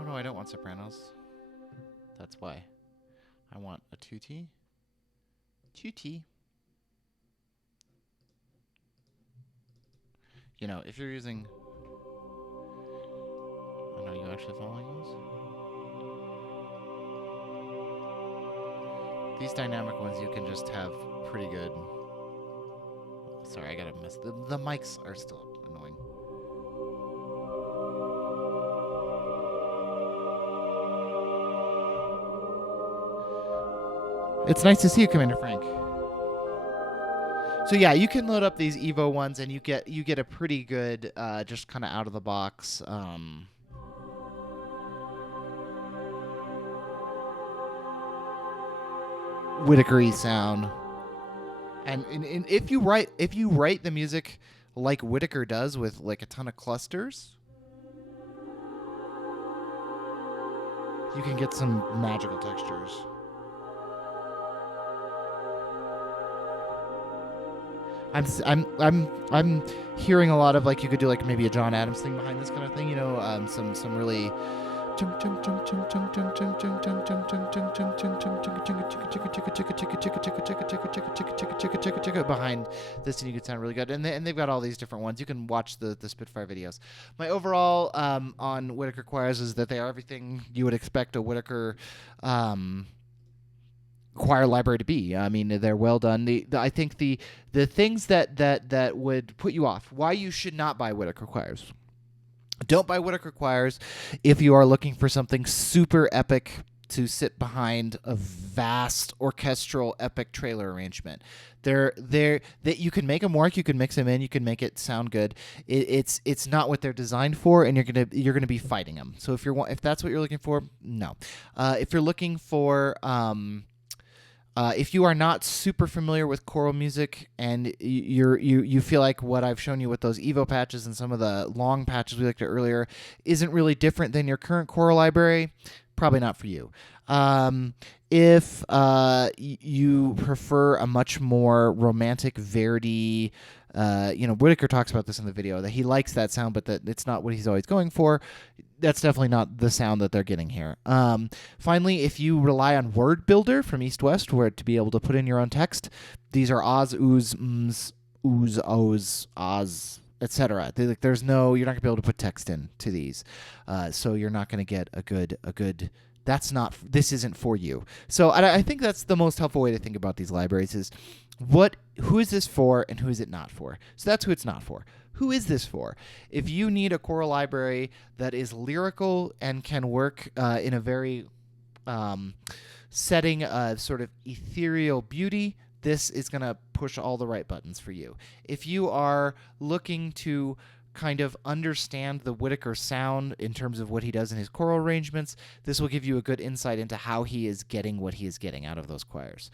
Oh no, I don't want sopranos. That's why. I want a 2T. 2T. If you're using... Oh no, you actually following those? These dynamic ones you can just have pretty good... Sorry, I gotta mess... The mics are still annoying. It's nice to see you, Commander Frank. So yeah, you can load up these Evo ones, and you get a pretty good, just kind of out of the box, Whitacre sound. And if you write the music like Whitacre does with like a ton of clusters, you can get some magical textures. I'm hearing a lot of like you could do like maybe a John Adams thing behind this kind of thing, some really behind this, and you could sound really good. And they've got all these different ones. You can watch the Spitfire videos. My overall on Whitacre choirs is that they are everything you would expect a Whitacre choir library to be. I mean, they're well done. I think the things that would put you off, why you should not buy Whitacre choirs. Don't buy Whitacre choirs if you are looking for something super epic to sit behind a vast orchestral epic trailer arrangement. That you can make them work, you can mix them in, you can make it sound good. It's not what they're designed for, and you're gonna be fighting them. So if that's what you're looking for, no. If you're looking for if you are not super familiar with choral music and you feel like what I've shown you with those Evo patches and some of the long patches we looked at earlier isn't really different than your current choral library, probably not for you. If you prefer a much more romantic Verdi, Whitacre talks about this in the video, that he likes that sound, but that it's not what he's always going for. That's definitely not the sound that they're getting here. Finally, if you rely on Word Builder from East West, where to be able to put in your own text, these are Oz, ooze, ms, ooze, oz, oz, etc. You're not going to be able to put text in to these, so you're not going to get a good. This isn't for you. So I think that's the most helpful way to think about these libraries is who is this for and who is it not for? So that's who it's not for. Who is this for? If you need a choral library that is lyrical and can work in a very setting of sort of ethereal beauty, this is going to push all the right buttons for you. If you are looking to kind of understand the Whitacre sound in terms of what he does in his choral arrangements, this will give you a good insight into how he is getting what he is getting out of those choirs.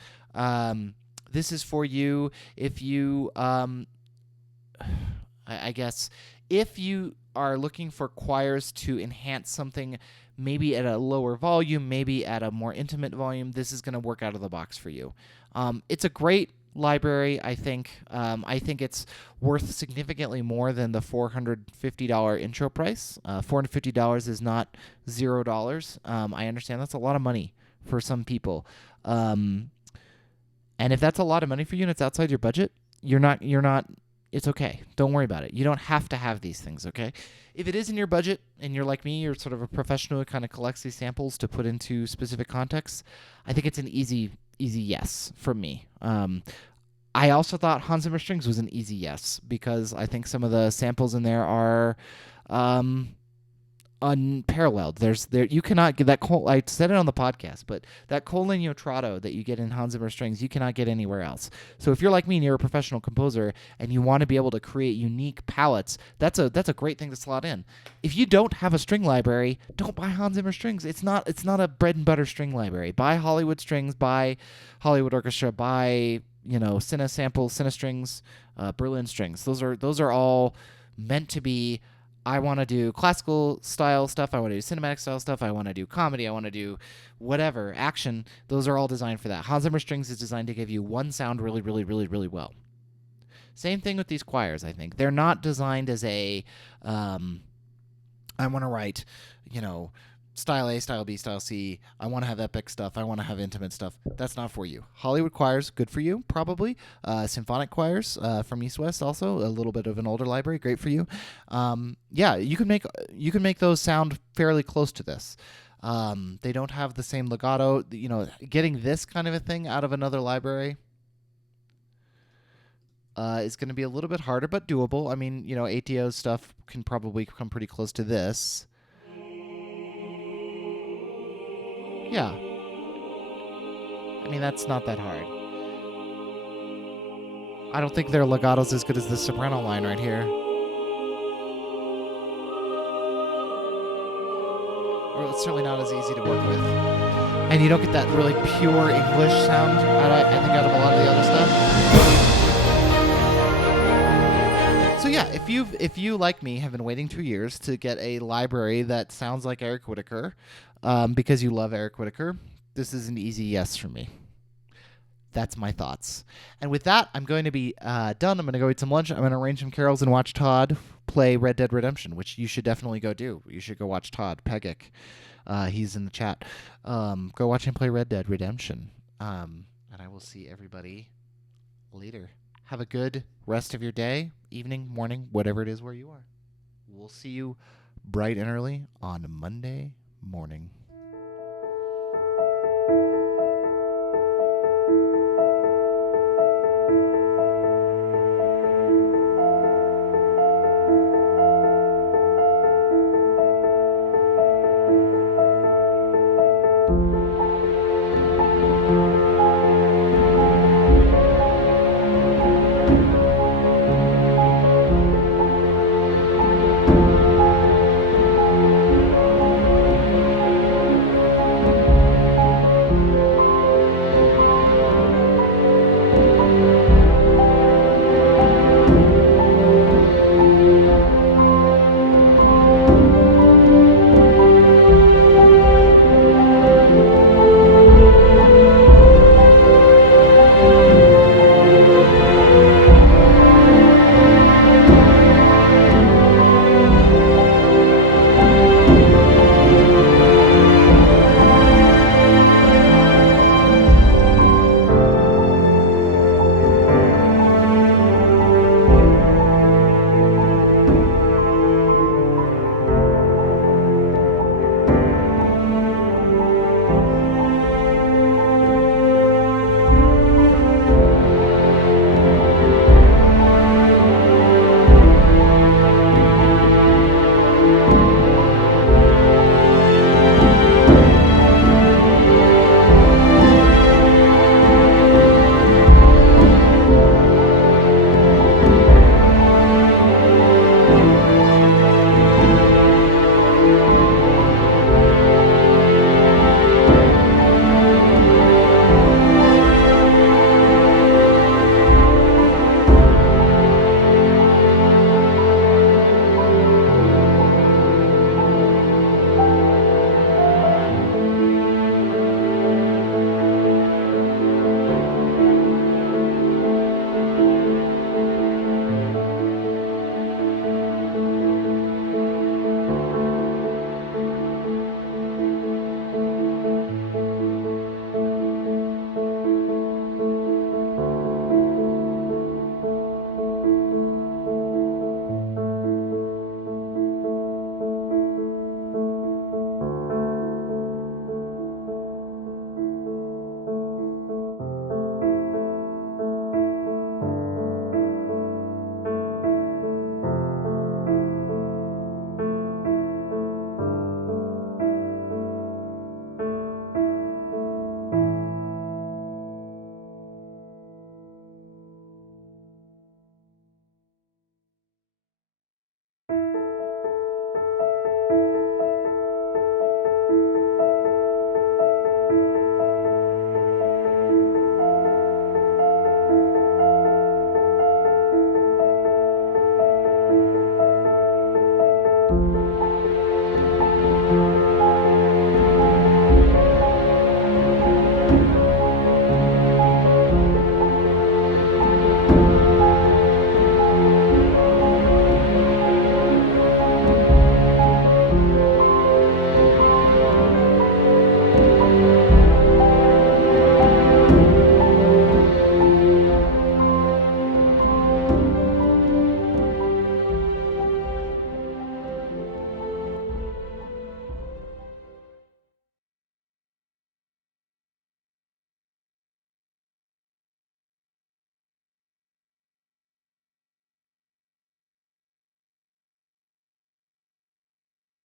This is for you if you, I guess, if you are looking for choirs to enhance something maybe at a lower volume, maybe at a more intimate volume, this is going to work out of the box for you. It's a great library, I think. I think it's worth significantly more than the $450 intro price. $450 is not $0. I understand that's a lot of money for some people. And if that's a lot of money for you and it's outside your budget, you're not, it's okay. Don't worry about it. You don't have to have these things, okay? If it is in your budget and you're like me, you're sort of a professional who kind of collects these samples to put into specific contexts, I think it's an easy yes from me. I also thought Hans Zimmer Strings was an easy yes because I think some of the samples in there are unparalleled. You cannot get that. I said it on the podcast, but that col trato that you get in Hans Zimmer Strings, you cannot get anywhere else. So if you're like me and you're a professional composer and you want to be able to create unique palettes, that's a great thing to slot in. If you don't have a string library, don't buy Hans Zimmer Strings. It's not a bread and butter string library. Buy Hollywood Strings, buy Hollywood Orchestra, buy Cine samples, Cine Strings, Berlin Strings. Those are all meant to be. I want to do classical style stuff. I want to do cinematic style stuff. I want to do comedy. I want to do whatever, action. Those are all designed for that. Hans Zimmer Strings is designed to give you one sound really, really, really, really well. Same thing with these choirs, I think. They're not designed as I want to write, style A, style B, style C. I want to have epic stuff. I want to have intimate stuff. That's not for you. Hollywood choirs, good for you, probably. Symphonic choirs from East West, also a little bit of an older library, great for you. You can make those sound fairly close to this. They don't have the same legato. Getting this kind of a thing out of another library is going to be a little bit harder, but doable. I mean, ATO's stuff can probably come pretty close to this. Yeah. I mean, that's not that hard. I don't think their legato's as good as this soprano line right here. Or it's certainly not as easy to work with. And you don't get that really pure English sound, I think, out of a lot of the other stuff. So yeah, if you like me have been waiting 2 years to get a library that sounds like Eric Whitacre, because you love Eric Whitacre, this is an easy yes for me. That's my thoughts. And with that, I'm going to be done. I'm going to go eat some lunch. I'm going to arrange some carols and watch Todd play Red Dead Redemption, which you should definitely go do. You should go watch Todd Pegic. He's in the chat. Go watch him play Red Dead Redemption. And I will see everybody later. Have a good rest of your day, evening, morning, whatever it is where you are. We'll see you bright and early on Monday morning.